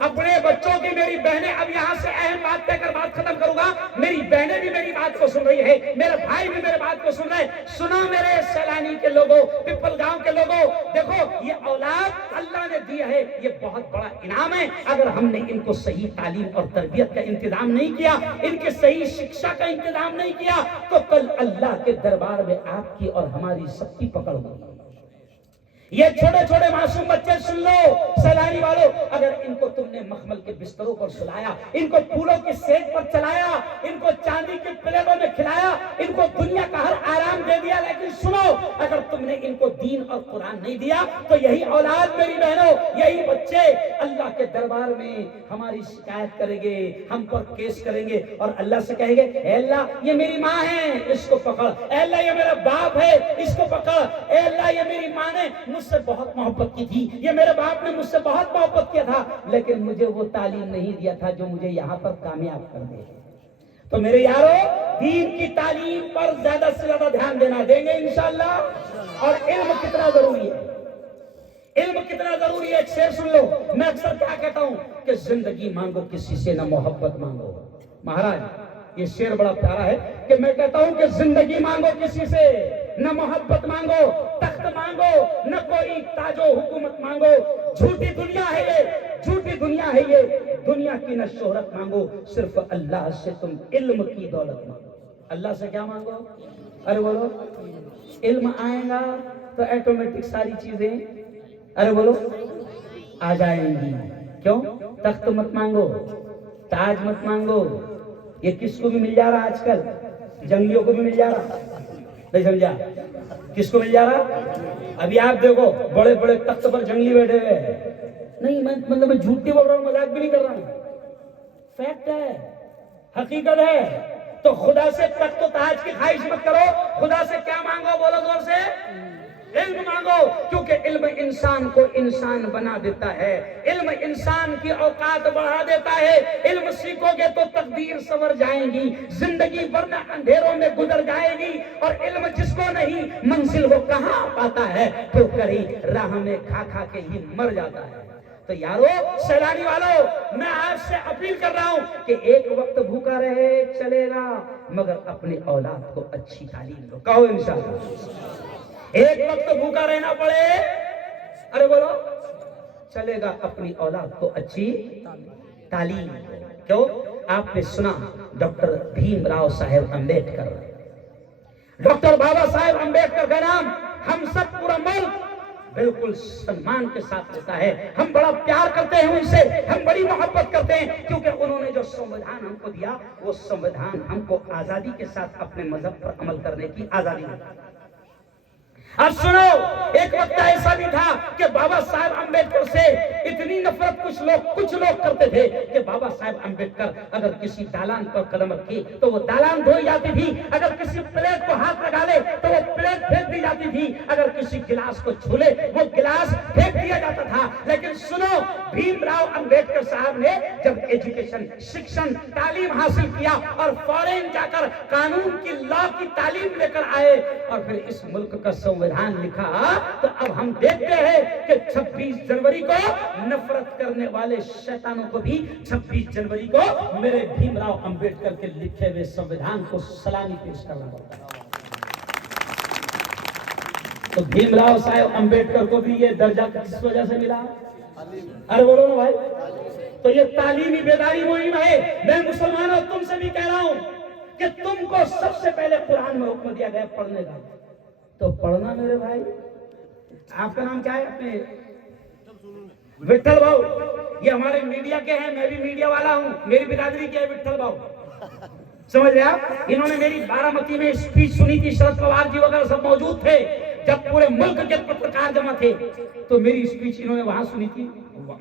اپنے بچوں کی میری بہنیں, اب یہاں سے اہم بات کہہ کر بات ختم کروں گا. میری بہنیں بھی میری بات کو سن رہی ہے, میرے بھائی بھی میرے بات کو سن رہے ہیں. سنو میرے سیلانی کے لوگوں, پپل گاؤں کے لوگوں, دیکھو یہ اولاد اللہ نے دیا ہے, یہ بہت بڑا انعام ہے. اگر ہم نے ان کو صحیح تعلیم اور تربیت کا انتظام نہیں کیا, ان کے صحیح شکشا کا انتظام نہیں کیا, تو کل اللہ کے دربار میں آپ کی اور ہماری سب کی پکڑ ہوگی. یہ چھوٹے چھوٹے معصوم بچے سن لو سیلانی والوں, اگر ان کو تم نے مخمل کے بستروں پر سلایا, ان کو پھولوں کی سیک پر چلایا, ان کو چاندی کی پلیٹوں میں کھلایا, ان کو دنیا کا ہر آرام دے دیا, لیکن سنو اگر تم نے ان کو دین اور قرآن نہیں دیا تو یہی اولاد میری بہنوں, یہی بچے اللہ کے دربار میں ہماری شکایت کریں گے, ہم پر کیس کریں گے اور اللہ سے کہیں گے اے اللہ یہ میری ماں ہے اس کو پکڑ, اے اللہ یہ میرا باپ ہے اس کو پکڑ, اے اللہ یہ میری ماں نے مجھ سے بہت محبت کی تھی, یہ میرے باپ نے مجھ سے بہت محبت کیا تھا, لیکن مجھے وہ تعلیم نہیں دیا تھا جو مجھے یہاں پر کامیاب کر دے. تو میرے یارو دین کی تعلیم پر زیادہ سے زیادہ دھیان دینا, دیں گے انشاءاللہ. اور علم کتنا ضروری ہے, علم کتنا ضروری ہے. ایک شعر سن لو, میں اکثر کیا کہتا ہوں کہ زندگی مانگو کسی سے, نہ محبت مانگو. مہاراج یہ شعر بڑا پیارا ہے کہ میں کہتا ہوں کہ زندگی مانگو کسی سے, نہ محبت مانگو, تخت مانگو, نہ کوئی تاج و حکومت مانگو. جھوٹی دنیا ہے یہ, جھوٹی دنیا ہے یہ, دنیا کی نہ شہرت مانگو, صرف اللہ سے تم علم کی دولت مانگو. اللہ سے کیا مانگو؟ ارے بولو علم آئے گا تو ایٹومیٹک ساری چیزیں, ارے بولو آ جائیں گی. کیوں؟ تخت مت مانگو, تاج مت مانگو, یہ کس کو بھی مل جا رہا آج کل, جنگلیوں کو بھی مل جا رہا, نہیں سمجھا؟ کس کو مل جا رہا؟ ابھی آپ دیکھو بڑے بڑے تخت پر جنگلی بیٹھے ہوئے ہیں. نہیں مطلب میں جھوٹ نہیں بول رہا ہوں, مذاق بھی نہیں کر رہا ہوں, فیکٹ ہے, حقیقت ہے. تو خدا سے تخت و تاج کی خواہش مت کرو, خدا سے کیا مانگو؟ بولو زور سے, علم مانگو, کیونکہ علم انسان کو انسان بنا دیتا ہے, علم انسان کی اوقات بڑھا دیتا ہے. علم سیکھو گے تو تقدیر سنور جائیں گی, زندگی ورنہ اندھیروں میں گزر جائے گی. اور علم جس کو نہیں منزل وہ کہاں پاتا ہے, تو کری راہ میں کھا کھا کے ہی مر جاتا ہے. تو یارو سیلانی والوں میں آپ سے اپیل کر رہا ہوں کہ ایک وقت بھوکا رہے چلے گا, مگر اپنی اولاد کو اچھی تعلیم دو. کہو انشاءاللہ. ایک وقت بھوکا رہنا پڑے, ارے بولو چلے گا, اپنی اولاد کو اچھی تعلیم. کیوں؟ آپ نے سنا ڈاکٹر بھیم راؤ صاحب امبیڈکر, ڈاکٹر بابا صاحب امبیڈکر کا نام ہم سب پورا ملک بالکل سنمان کے ساتھ لیتا ہے. ہم بڑا پیار کرتے ہیں ان سے, ہم بڑی محبت کرتے ہیں, کیونکہ انہوں نے جو سنویدھان ہم کو دیا وہ سنویدھان ہم کو آزادی کے ساتھ اپنے مذہب پر عمل کرنے کی آزادی دیتا ہے. اب سنو, ایک وقت ایسا بھی تھا کہ بابا صاحب امبیڈکر سے اتنی نفرت کچھ لوگ کرتے تھے کہ بابا صاحب امبیڈکر اگر کسی دالان پر قدم رکھے تو وہ دالان دھوئی جاتی تھی, اگر کسی پلیٹ کو ہاتھ لگا لے تو وہ پلیٹ پھینک دی جاتی تھی, اگر کسی گلاس کو چھو لے وہ گلاس پھینک دیا جاتا تھا. لیکن سنو, بھیم راؤ امبیڈکر صاحب نے جب ایجوکیشن, شکشن, تعلیم حاصل کیا اور فارن جا کر قانون کی لا کی تعلیم لے کر آئے اور پھر اس ملک کا سنویدھان لکھا, تو اب ہم دیکھتے ہیں کہ 26 جنوری کو نفرت کرنے والے شیطانوں کو بھی 26 جنوری کو میرے بھیم راؤ امبیڈکر کے لکھے ہوئے سنویدھان کو سلامی پیش کرنا پڑتا ہے. तो भीमराव साहेब अंबेडकर को भी ये दर्जा किस वजह से मिला? अरे बोलो ना भाई। तो ये तालीमी बेदारी मुहिम है। मैं मुसलमानों तुमसे भी कह रहा हूं कि तुमको सबसे पहले कुरान में हुक्म दिया गया पढ़ने का, तो पढ़ना मेरे भाई। आपका नाम क्या है? अपने विठल भाऊ। ये हमारे मीडिया के हैं, मैं भी मीडिया वाला हूं, मेरी बिरादरी की है विठल भाऊ, समझ रहे आप? इन्होंने मेरी बारामती में स्पीच सुनी थी, शरद पवार जी वगैरह सब मौजूद थे, जब पूरे मुल्क के पत्रकार जमा थे, तो मेरी स्पीच इन्होंने वहां सुनी थी।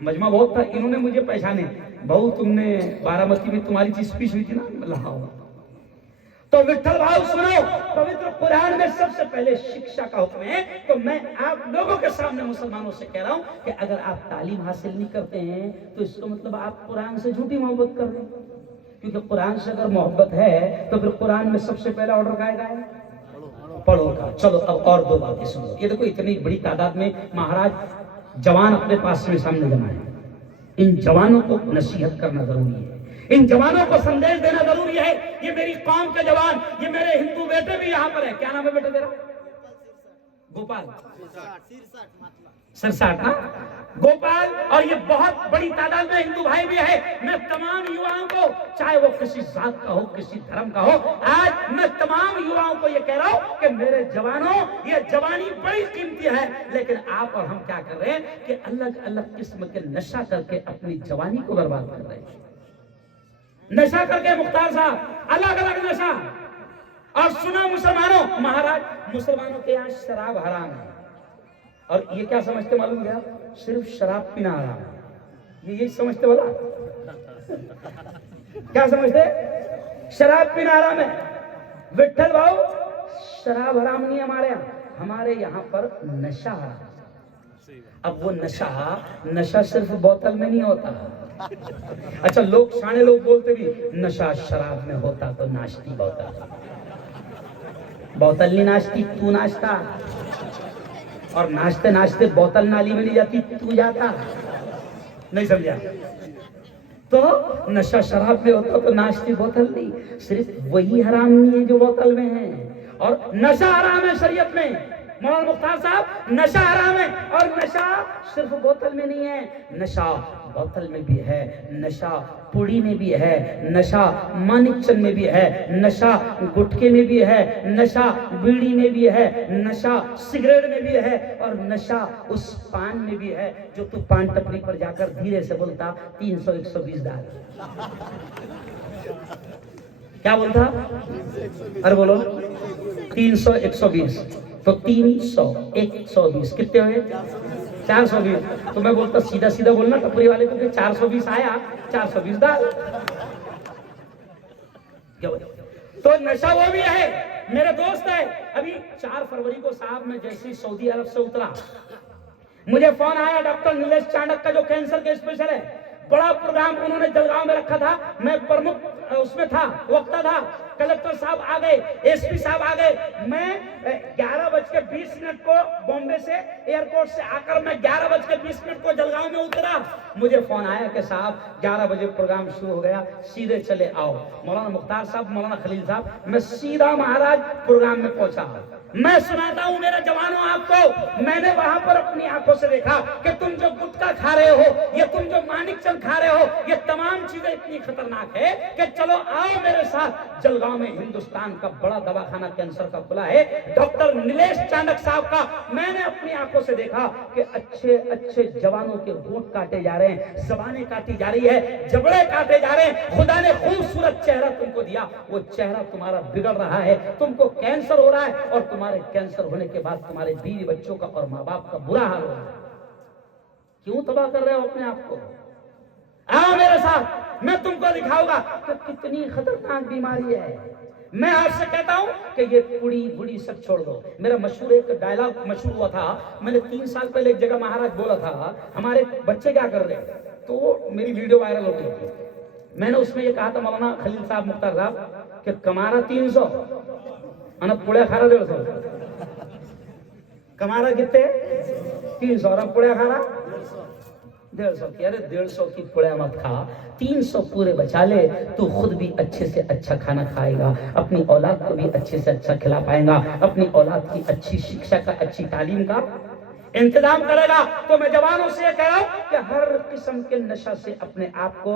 मजमा बहुत था, इन्होंने मुझे पहचाने, भाऊ तुमने बारामती में तुम्हारी स्पीच हुई थी ना लाहौर। तो विठल भाऊ सुनो, पवित्र कुरान में सबसे पहले शिक्षा का हुक्म है। तो मैं आप लोगों के सामने मुसलमानों से कह रहा हूं कि अगर आप तालीम हासिल नहीं करते हैं तो इसका मतलब आप कुरान से झूठी मोहब्बत कर रहे हैं, क्योंकि कुरान से अगर मोहब्बत है तो फिर कुरान में सबसे पहला ऑर्डर का है पढ़ो का। चलो अब और दो बातें सुनो। ये देखो इतनी बड़ी तादाद में महाराज जवान अपने पास में सामने जमा है, इन जवानों को नसीहत करना जरूरी है, इन जवानों को संदेश देना जरूरी है। ये मेरी कौम के जवान, ये मेरे हिंदू बेटे भी यहाँ पर है। क्या नाम है बेटा तेरा? गोपाल सिरसाट ना, गोपाल। और ये बहुत बड़ी तादाद में हिंदू भाई भी है। मैं तमाम युवाओं को, चाहे वो किसी जात का हो, किसी धर्म का हो, आज मैं तमाम युवाओं को ये कह रहा हूं कि मेरे जवानों, ये जवानी बड़ी कीमती है, लेकिन आप और हम क्या कर रहे हैं कि अलग अलग किस्म के नशा करके अपनी जवानी को बर्बाद कर रहे हैं। नशा करके मुख्तार साहब अलग अलग नशा। और सुनो मुसलमानों, महाराज मुसलमानों के यहाँ शराब हराम है, और ये क्या समझते मालूम क्या? सिर्फ शराब पीना हराम है। ये यही समझते बोला, क्या समझते? शराब पीना हराम है। विठल भाऊ शराब हराम नहीं हमारे यहाँ पर नशा हराम। अब वो नशा सिर्फ बोतल में नहीं होता। अच्छा, लोग सारे लोग बोलते भी नशा शराब में होता तो नाश्ती बोतल नहीं नाश्ती, तू नाश्ता। और नाश्ते नाश्ते बोतल नाली में नहीं जाती, तू जाता। नहीं समझा? तो नशा शराब में होता तो नाश्ती बोतल नहीं। सिर्फ वही हराम नहीं है जो बोतल में है, और नशा हराम है शरीयत में। मौलाना मुख्तार साहब, नशा हराम है, और नशा सिर्फ बोतल में नहीं है, नशा बोतल में भी है, नशा पुड़ी में भी है, नशा मानिकचंद में भी है, नशा गुटके में भी है, नशा बीड़ी में भी है, नशा सिगरेट में भी है, और नशा उस पान में भी है जो तू पान टपरी पर जाकर धीरे से बोलता 300-120 डाल। क्या बोलता? अरे बोलो 300-120, तो 300-120 कितने हुए? 420। तो मैं बोलता सीधा सीधा बोलना टपरी वाले को कि 420 आया, 420 डाल। तो नशा वो भी है। मेरे दोस्त है, अभी 4 फरवरी को साहब मैं जैसे ही सऊदी अरब से उतरा, मुझे फोन आया, डॉक्टर नीलेश चाणक का जो कैंसर के स्पेशल है, बड़ा प्रोग्राम उन्होंने जलगांव में रखा था, मैं प्रमुख उसमें था, वक्ता था। कलेक्टर साहब आ गए, एसपी साहब आ गए। मैं 11:20 को बॉम्बे से एयरपोर्ट से आकर मैं 11:20 को जलगांव में उतरा। मुझे फोन आया कि साहब 11 बजे प्रोग्राम शुरू हो गया, सीधे चले आओ। मौलाना मुख्तार साहब, मौलाना खलील साहब, मैं सीधा महाराज प्रोग्राम में पहुंचा। मैं सुनाता हूं मेरे जवानों आपको, मैंने वहां पर अपनी आंखों से देखा कि तुम जो गुटखा खा रहे हो, ये तुम जो मानिकचंद खा रहे हो, ये तमाम चीजें इतनी खतरनाक है कि चलो आओ मेरे साथ। जलगांव में हिंदुस्तान का बड़ा दवाखाना कैंसर का खुला है, डॉक्टर नीलेश चाणक साहब का। मैंने अपनी आंखों से देखा कि अच्छे अच्छे जवानों के होंठ काटे जा रहे हैं, जबानें काटी जा रही है, जबड़े काटे जा रहे हैं। खुदा ने खूबसूरत चेहरा तुमको दिया, वो चेहरा तुम्हारा बिगड़ रहा है, तुमको कैंसर हो रहा है, और तुम्हारे कैंसर होने के बाद तुम्हारे बीवी बच्चों का और माँ बाप का बुरा हाल हो रहा है। क्यों तबाह कर रहे हो अपने आप को? आओ मेरे साथ, मैं तुमको दिखाऊंगा कि कितनी खतरनाक बीमारी है। मैं आपसे कहता हूं कि ये कुड़ी बुड़ी सब छोड़ दो। मेरा मशहूर एक डायलॉग मशहूर हुआ था, मैंने 3 साल पहले एक जगह महाराज बोला था, हमारे बच्चे क्या कर रहे हैं, तो मेरी वीडियो वायरल होती थी। मैंने उसमें ये कहा था मौलाना खलील साहब, मुख्तार साहब, कि कमारा 300 और पुड़े खारा 150। कमारा कितने? 300 और पुड़े खारा 150 की, अरे 150 की पुड़िया मत खा, 300 पूरे बचा ले, तू खुद भी अच्छे से अच्छा खाना खाएगा, अपनी औलाद को भी अच्छे से अच्छा खिला पाएगा, अपनी औलाद की अच्छी शिक्षा का, अच्छी तालीम का इंतजाम करेगा। तो मैं जवानों से ये कह रहा हूं कि हर किस्म के नशा से अपने आप को,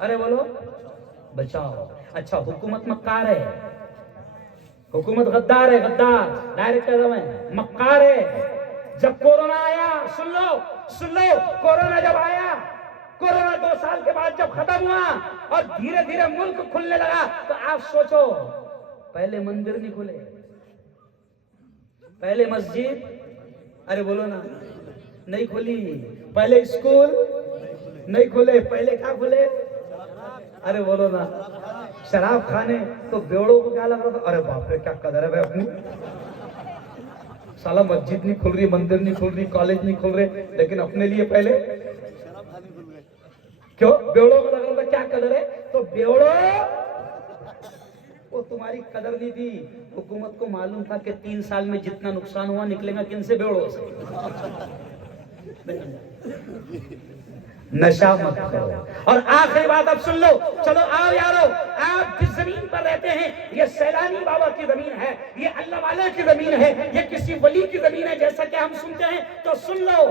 अरे बोलो, बचाओ। अच्छा, हुकूमत मक्कार है, हुकूमत गद्दार है, गद्दार डायरेक्ट कह रहा मैं, मक्कार है। जब कोरोना आया, सुन लो, कोरोना जब आया, कोरोना 2 साल के बाद जब खत्म हुआ और धीरे धीरे मुल्क खुलने लगा, तो आप सोचो, पहले मंदिर नहीं खुले, पहले मस्जिद, अरे बोलो ना, नहीं खुली, पहले स्कूल नहीं खुले, पहले क्या खुले, अरे बोलो ना, शराब खाने। तो बेवड़ों को क्या लग रहा था, अरे बाप रे क्या कदर है भाई अपनी, साला मस्जिद नहीं खुल रही, मंदिर नहीं खुल रही, कॉलेज नहीं खुल रहे, लेकिन अपने लिए पहले क्यों, बेवड़ों को लग रहा था क्या कदर है। तो बेवड़ो, वो तुम्हारी कदर नहीं थी, हुकूमत को मालूम था कि 3 साल में जितना नुकसान हुआ निकलेगा किन से, बेवड़ों से। नशा मत करो। और आखिरी बात अब सुन लो, चलो आओ यारो, आप जिस जमीन पर रहते हैं, ये सैलानी बाबा की जमीन है, ये अल्लाह वाले की जमीन है, ये किसी वली की जमीन है, जैसा कि हम सुनते हैं। तो सुन लो,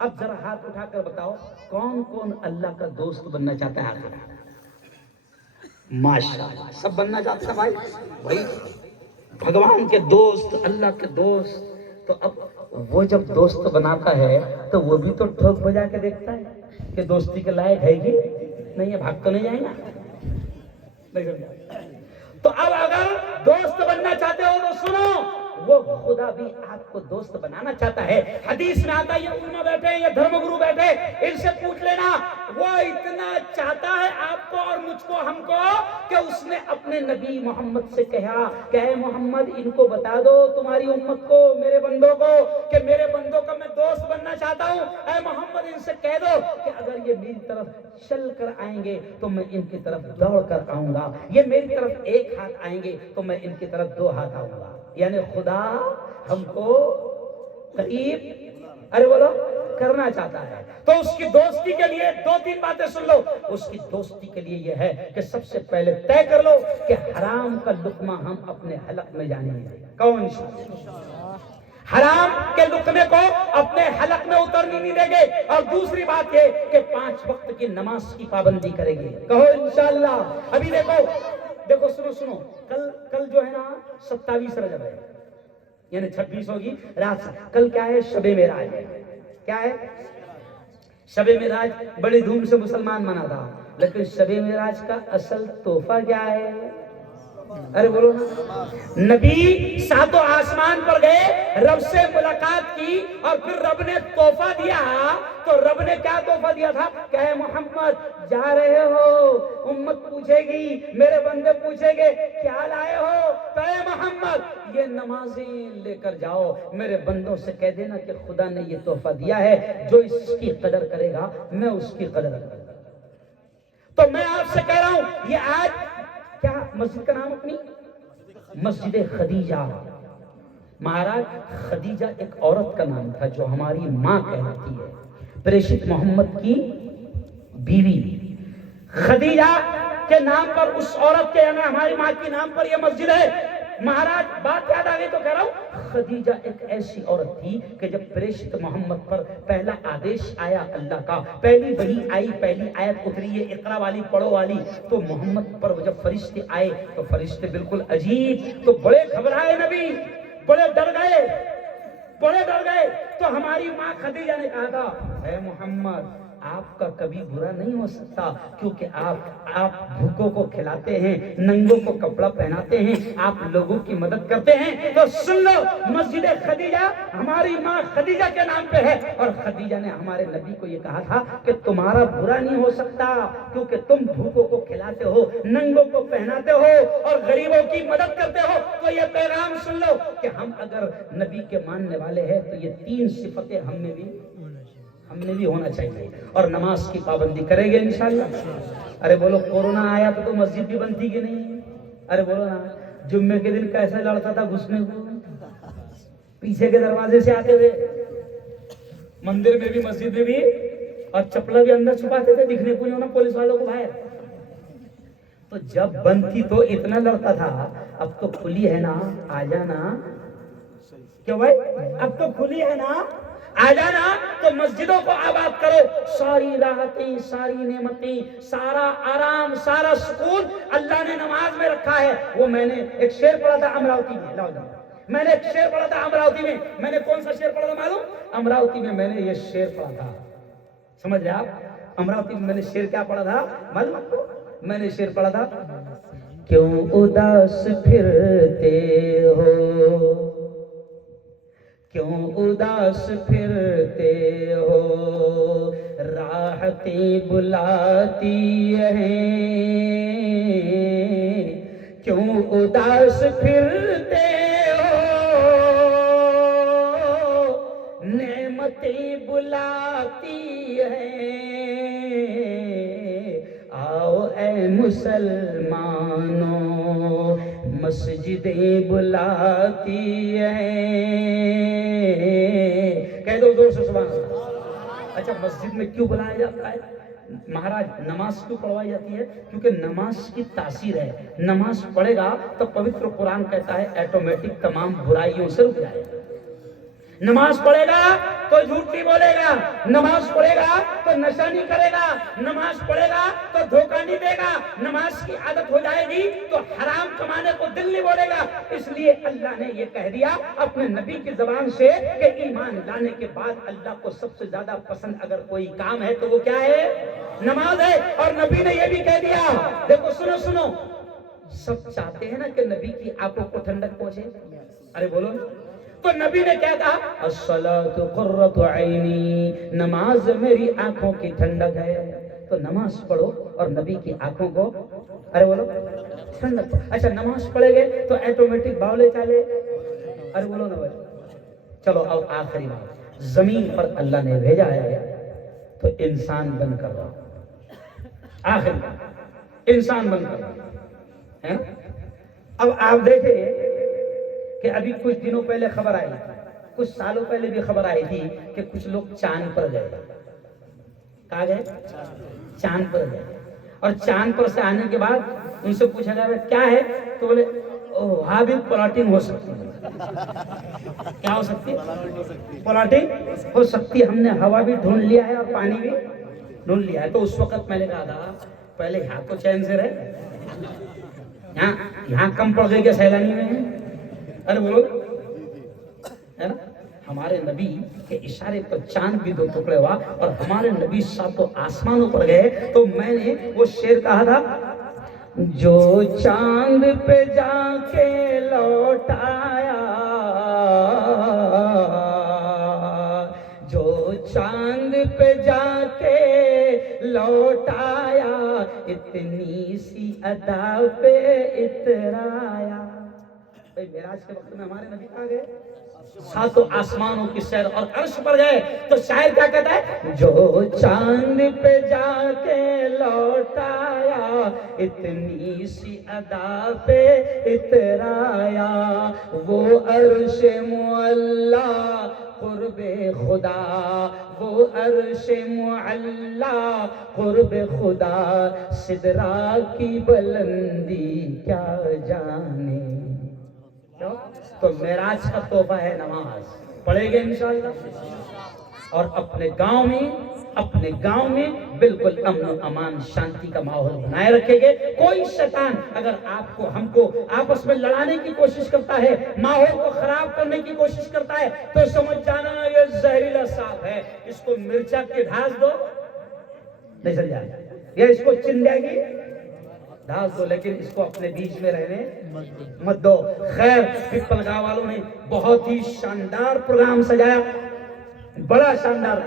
अब जरा हाथ उठाकर बताओ, कौन कौन अल्लाह का दोस्त बनना चाहता है? माशाअल्लाह, सब बनना चाहते हैं भाई, भगवान के दोस्त, अल्लाह के दोस्त। तो अब वो जब दोस्त बनाता है तो वो भी तो ठोक बजा के देखता है कि दोस्ती के लायक है कि नहीं है, भाग तो नहीं जाएगा, नहीं समझा। तो अब अगर दोस्त बनना चाहते हो तो सुनो, वो खुदा भी आपको दोस्त बनाना चाहता है। हदीस में आता है, ये उलमा बैठे, ये धर्मगुरु बैठे, इनसे पूछ लेना, वो इतना चाहता है आपको और मुझको, हमको, कि उसने अपने नबी मोहम्मद से कहा कि ऐ मोहम्मद, इनको बता दो, तुम्हारी उम्मत को, मेरे बंदों को, कि मेरे बंदों का मैं दोस्त बनना चाहता हूँ। ऐ मोहम्मद, इनसे कह दो कि अगर ये मेरी तरफ चल कर आएंगे तो मैं इनकी तरफ दौड़ कर आऊंगा, ये मेरी तरफ एक हाथ आएंगे तो मैं इनकी तरफ 2 हाथ आऊंगा। यानी खुदा हमको करीब, अरे बोलो, करना चाहता है। तो उसकी दोस्ती के लिए 2-3 बातें सुन लो। उसकी दोस्ती के लिए यह है कि सबसे पहले तय कर लो कि हराम का लुकमा हम अपने हलक में जाने नहीं, कौन हराम के लुकमे को अपने हलक में उतरनी नहीं देंगे। और दूसरी बात ये कि 5 वक्त की नमाज की पाबंदी करेंगे, कहो इंशाअल्लाह। अभी देखो सुनो, कल जो है ना 27 रजब है, यानी 26 होगी रात। कल क्या है, शबे मेराज है। क्या है? शबे मेराज बड़ी धूम से मुसलमान मनाता, लेकिन शबे मेराज का असल तोहफा क्या है? अरे बोलो ना, नबी 7 आसमान पर गए, रब से मुलाकात की और फिर रब ने तोहफा दिया। तो रब ने क्या तोहफा दिया था? कहे मोहम्मद, जा रहे हो, उम्मत पूछेगी, मेरे बंदे पूछेंगे क्या लाए हो, तो मोहम्मद ये नमाजें लेकर जाओ, मेरे बंदों से कह देना कि खुदा ने ये तोहफा दिया है, जो इसकी कदर करेगा मैं उसकी कदर करूंगा। तो मैं आपसे कह रहा हूं, ये आज क्या मस्जिद का नाम, अपनी मस्जिद खदीजा। महाराज, खदीजा एक औरत का नाम था जो हमारी माँ कहलाती है, प्रेषित मोहम्मद की बीवी। खदीजा के नाम पर, उस औरत के यानी हमारी माँ के नाम पर यह मस्जिद है। महाराज, बात याद आ गई तो कह रहा हूं, खदीजा एक ऐसी औरत थी कि जब प्रेषित मोहम्मद पर पहला आदेश आया अल्लाह का, पहली वही आई, पहली आयत उतरी है इकरा वाली, पढ़ो वाली, तो मोहम्मद पर जब फरिश्ते आए तो फरिश्ते बिल्कुल अजीब, तो बड़े घबराए नबी, बड़े डर गए। तो हमारी माँ खदीजा ने कहा था, ऐ मोहम्मद, आपका कभी बुरा नहीं हो सकता, क्योंकि आप भूखों को खिलाते हैं, नंगों को कपड़ा पहनाते हैं, आप लोगों की मदद करते हैं। तो सुन लो, मस्जिद खदीजा हमारी माँ खदीजा के नाम पे है। और खदीजा ने हमारे नबी को ये कहा था कि तुम्हारा बुरा नहीं हो सकता, क्योंकि तुम भूखों को खिलाते हो, नंगों को पहनाते हो और गरीबों की मदद करते हो। तो ये पैगाम सुन लो कि हम अगर नबी के मानने वाले हैं तो ये 3 सिफतें हमने भी होना चाहिए, और नमाज की पाबंदी करेंगे इंशाअल्लाह। अरे बोलो, कोरोना आया तो मस्जिद भी बंद थी कि नहीं? अरे बोलो ना, जुम्मे के दिन कैसे लड़ता था घुसने को, पीछे के दरवाजे से आते थे, मंदिर में भी मस्जिद में भी, और चप्पल भी अंदर छुपाते थे, दिखने को नहीं होना पुलिस वालों को बाहर। तो जब बंद थी तो इतना लड़ता था, अब तो खुली है ना, आ जाना। क्यों भाई, अब तो खुली है ना, आ जाना। तो मस्जिदों को आबाद करो, सारी राहतें, सारी नेमतें, सारा आराम, सारा सुकून अल्लाह ने नमाज में रखा है। वो मैंने एक शेर पढ़ा था अमरावती में, लाओ जाओ, मैंने एक शेर पढ़ा था अमरावती में। मैंने कौन सा शेर पढ़ा था मालूम? अमरावती में मैंने ये शेर पढ़ा था, समझ रहे आप? अमरावती में मैंने शेर क्या पढ़ा था मालूम आपको? मैंने शेर पढ़ा था, क्यों उदास फिरते हो, क्यों उदास फिरते हो, राहतें बुलाती हैं, क्यों उदास फिरते हो, नेमतें बुलाती हैं, आओ ऐ मुसलमानों मस्जिदें बुलाती हैं। कह दो जोर से सुभान अल्लाह। अच्छा, मस्जिद में क्यों बुलाया जाता है महाराज? नमाज क्यों पढ़वाई जाती है? क्योंकि नमाज की तासीर है। नमाज पढ़ेगा तो पवित्र कुरान कहता है ऑटोमेटिक तमाम बुराइयों से रुक जाएगा। नमाज पढ़ेगा तो झूठ नहीं बोलेगा, नमाज पढ़ेगा तो नशा नहीं करेगा, नमाज पढ़ेगा तो धोखा नहीं देगा, नमाज की आदत हो जाएगी तो हराम कमाने को दिल नहीं बोलेगा। इसलिए अल्लाह ने ये कह दिया अपने नबी की जुबान से कि ईमान लाने के बाद अल्लाह को सबसे ज्यादा पसंद अगर कोई काम है तो वो क्या है? नमाज है। और नबी ने ये भी कह दिया, देखो सुनो सुनो, सब चाहते हैं ना कि नबी की आंखों को ठंडक पहुंचे। अरे बोलो, तो नबी ने क्या कहा? अस्सलातु कुर्रतु ऐनी, नमाज मेरी आंखों की ठंडक है। तो नमाज पढ़ो और नबी की आंखों को, अरे बोलो, ठंडक। अच्छा, नमाज पढ़ेंगे तो ऑटोमेटिक बावले चाले, अरे बोलो ना भाई। चलो अब आखिरी बात, जमीन पर अल्लाह ने भेजा है तो इंसान बनकर रहो। आखिरी बात, इंसान बनकर रहो, है ना? अब आप देखें कि अभी कुछ दिनों पहले खबर आई, कुछ सालों पहले भी खबर आई थी कि कुछ लोग चांद पर गए। कहाँ गए? चांद पर गए। और चांद पर से आने के बाद उनसे पूछा गया क्या है, तो बोले वहां भी प्लॉटिंग हो सकती है। क्या हो सकती है? प्लॉटिंग हो सकती है। हमने हवा भी ढूंढ लिया है और पानी भी ढूंढ लिया है। तो उस वक्त मैंने कहा था पहले यहाँ तो चैन से रहे, यहाँ कम पड़ गई क्या सैलानी में? अरे बोलो, है ना? हमारे नबी के इशारे पर चांद भी दो टुकड़े हुआ और हमारे nबी सातों आसमानों पर गए। तो मैंने वो शेर कहा था, जो चांद पे जाके लौट आया, जो चांद पे जाके लौट आया, इतनी सी अदा पे इतराया। भाई मेराज के वक्त में हमारे नबी कहाँ गए? सातों आसमानों की सैर और अर्श पर गए। तो शायर क्या कहता है, जो चांद पे जाके लौट आया, इतनी सी अदा पे इतराया, वो अर्श मुअल्ला कुर्बे खुदा, वो अर्श मुअल्ला कुर्बे खुदा, सिदरा की बुलंदी क्या जाने। तो मेराज का तोहफा है नमाज, पढ़ेंगे इंशाअल्लाह। और अपने गांव में बिल्कुल अमन अमान शांति का माहौल बनाए रखेंगे। कोई शैतान अगर आपको हमको आपस में लड़ाने की कोशिश करता है, माहौल को खराब करने की कोशिश करता है, तो समझ जाना ये जहरीला सांप है। इसको मिर्चा के ढास दो, नहीं चल जाए, या इसको चिंदेगी ढाल दो, लेकिन इसको अपने बीच में रहने मत दो। खैर, पिपल गांव वालों ने बहुत ही शानदार प्रोग्राम सजाया, बड़ा शानदार।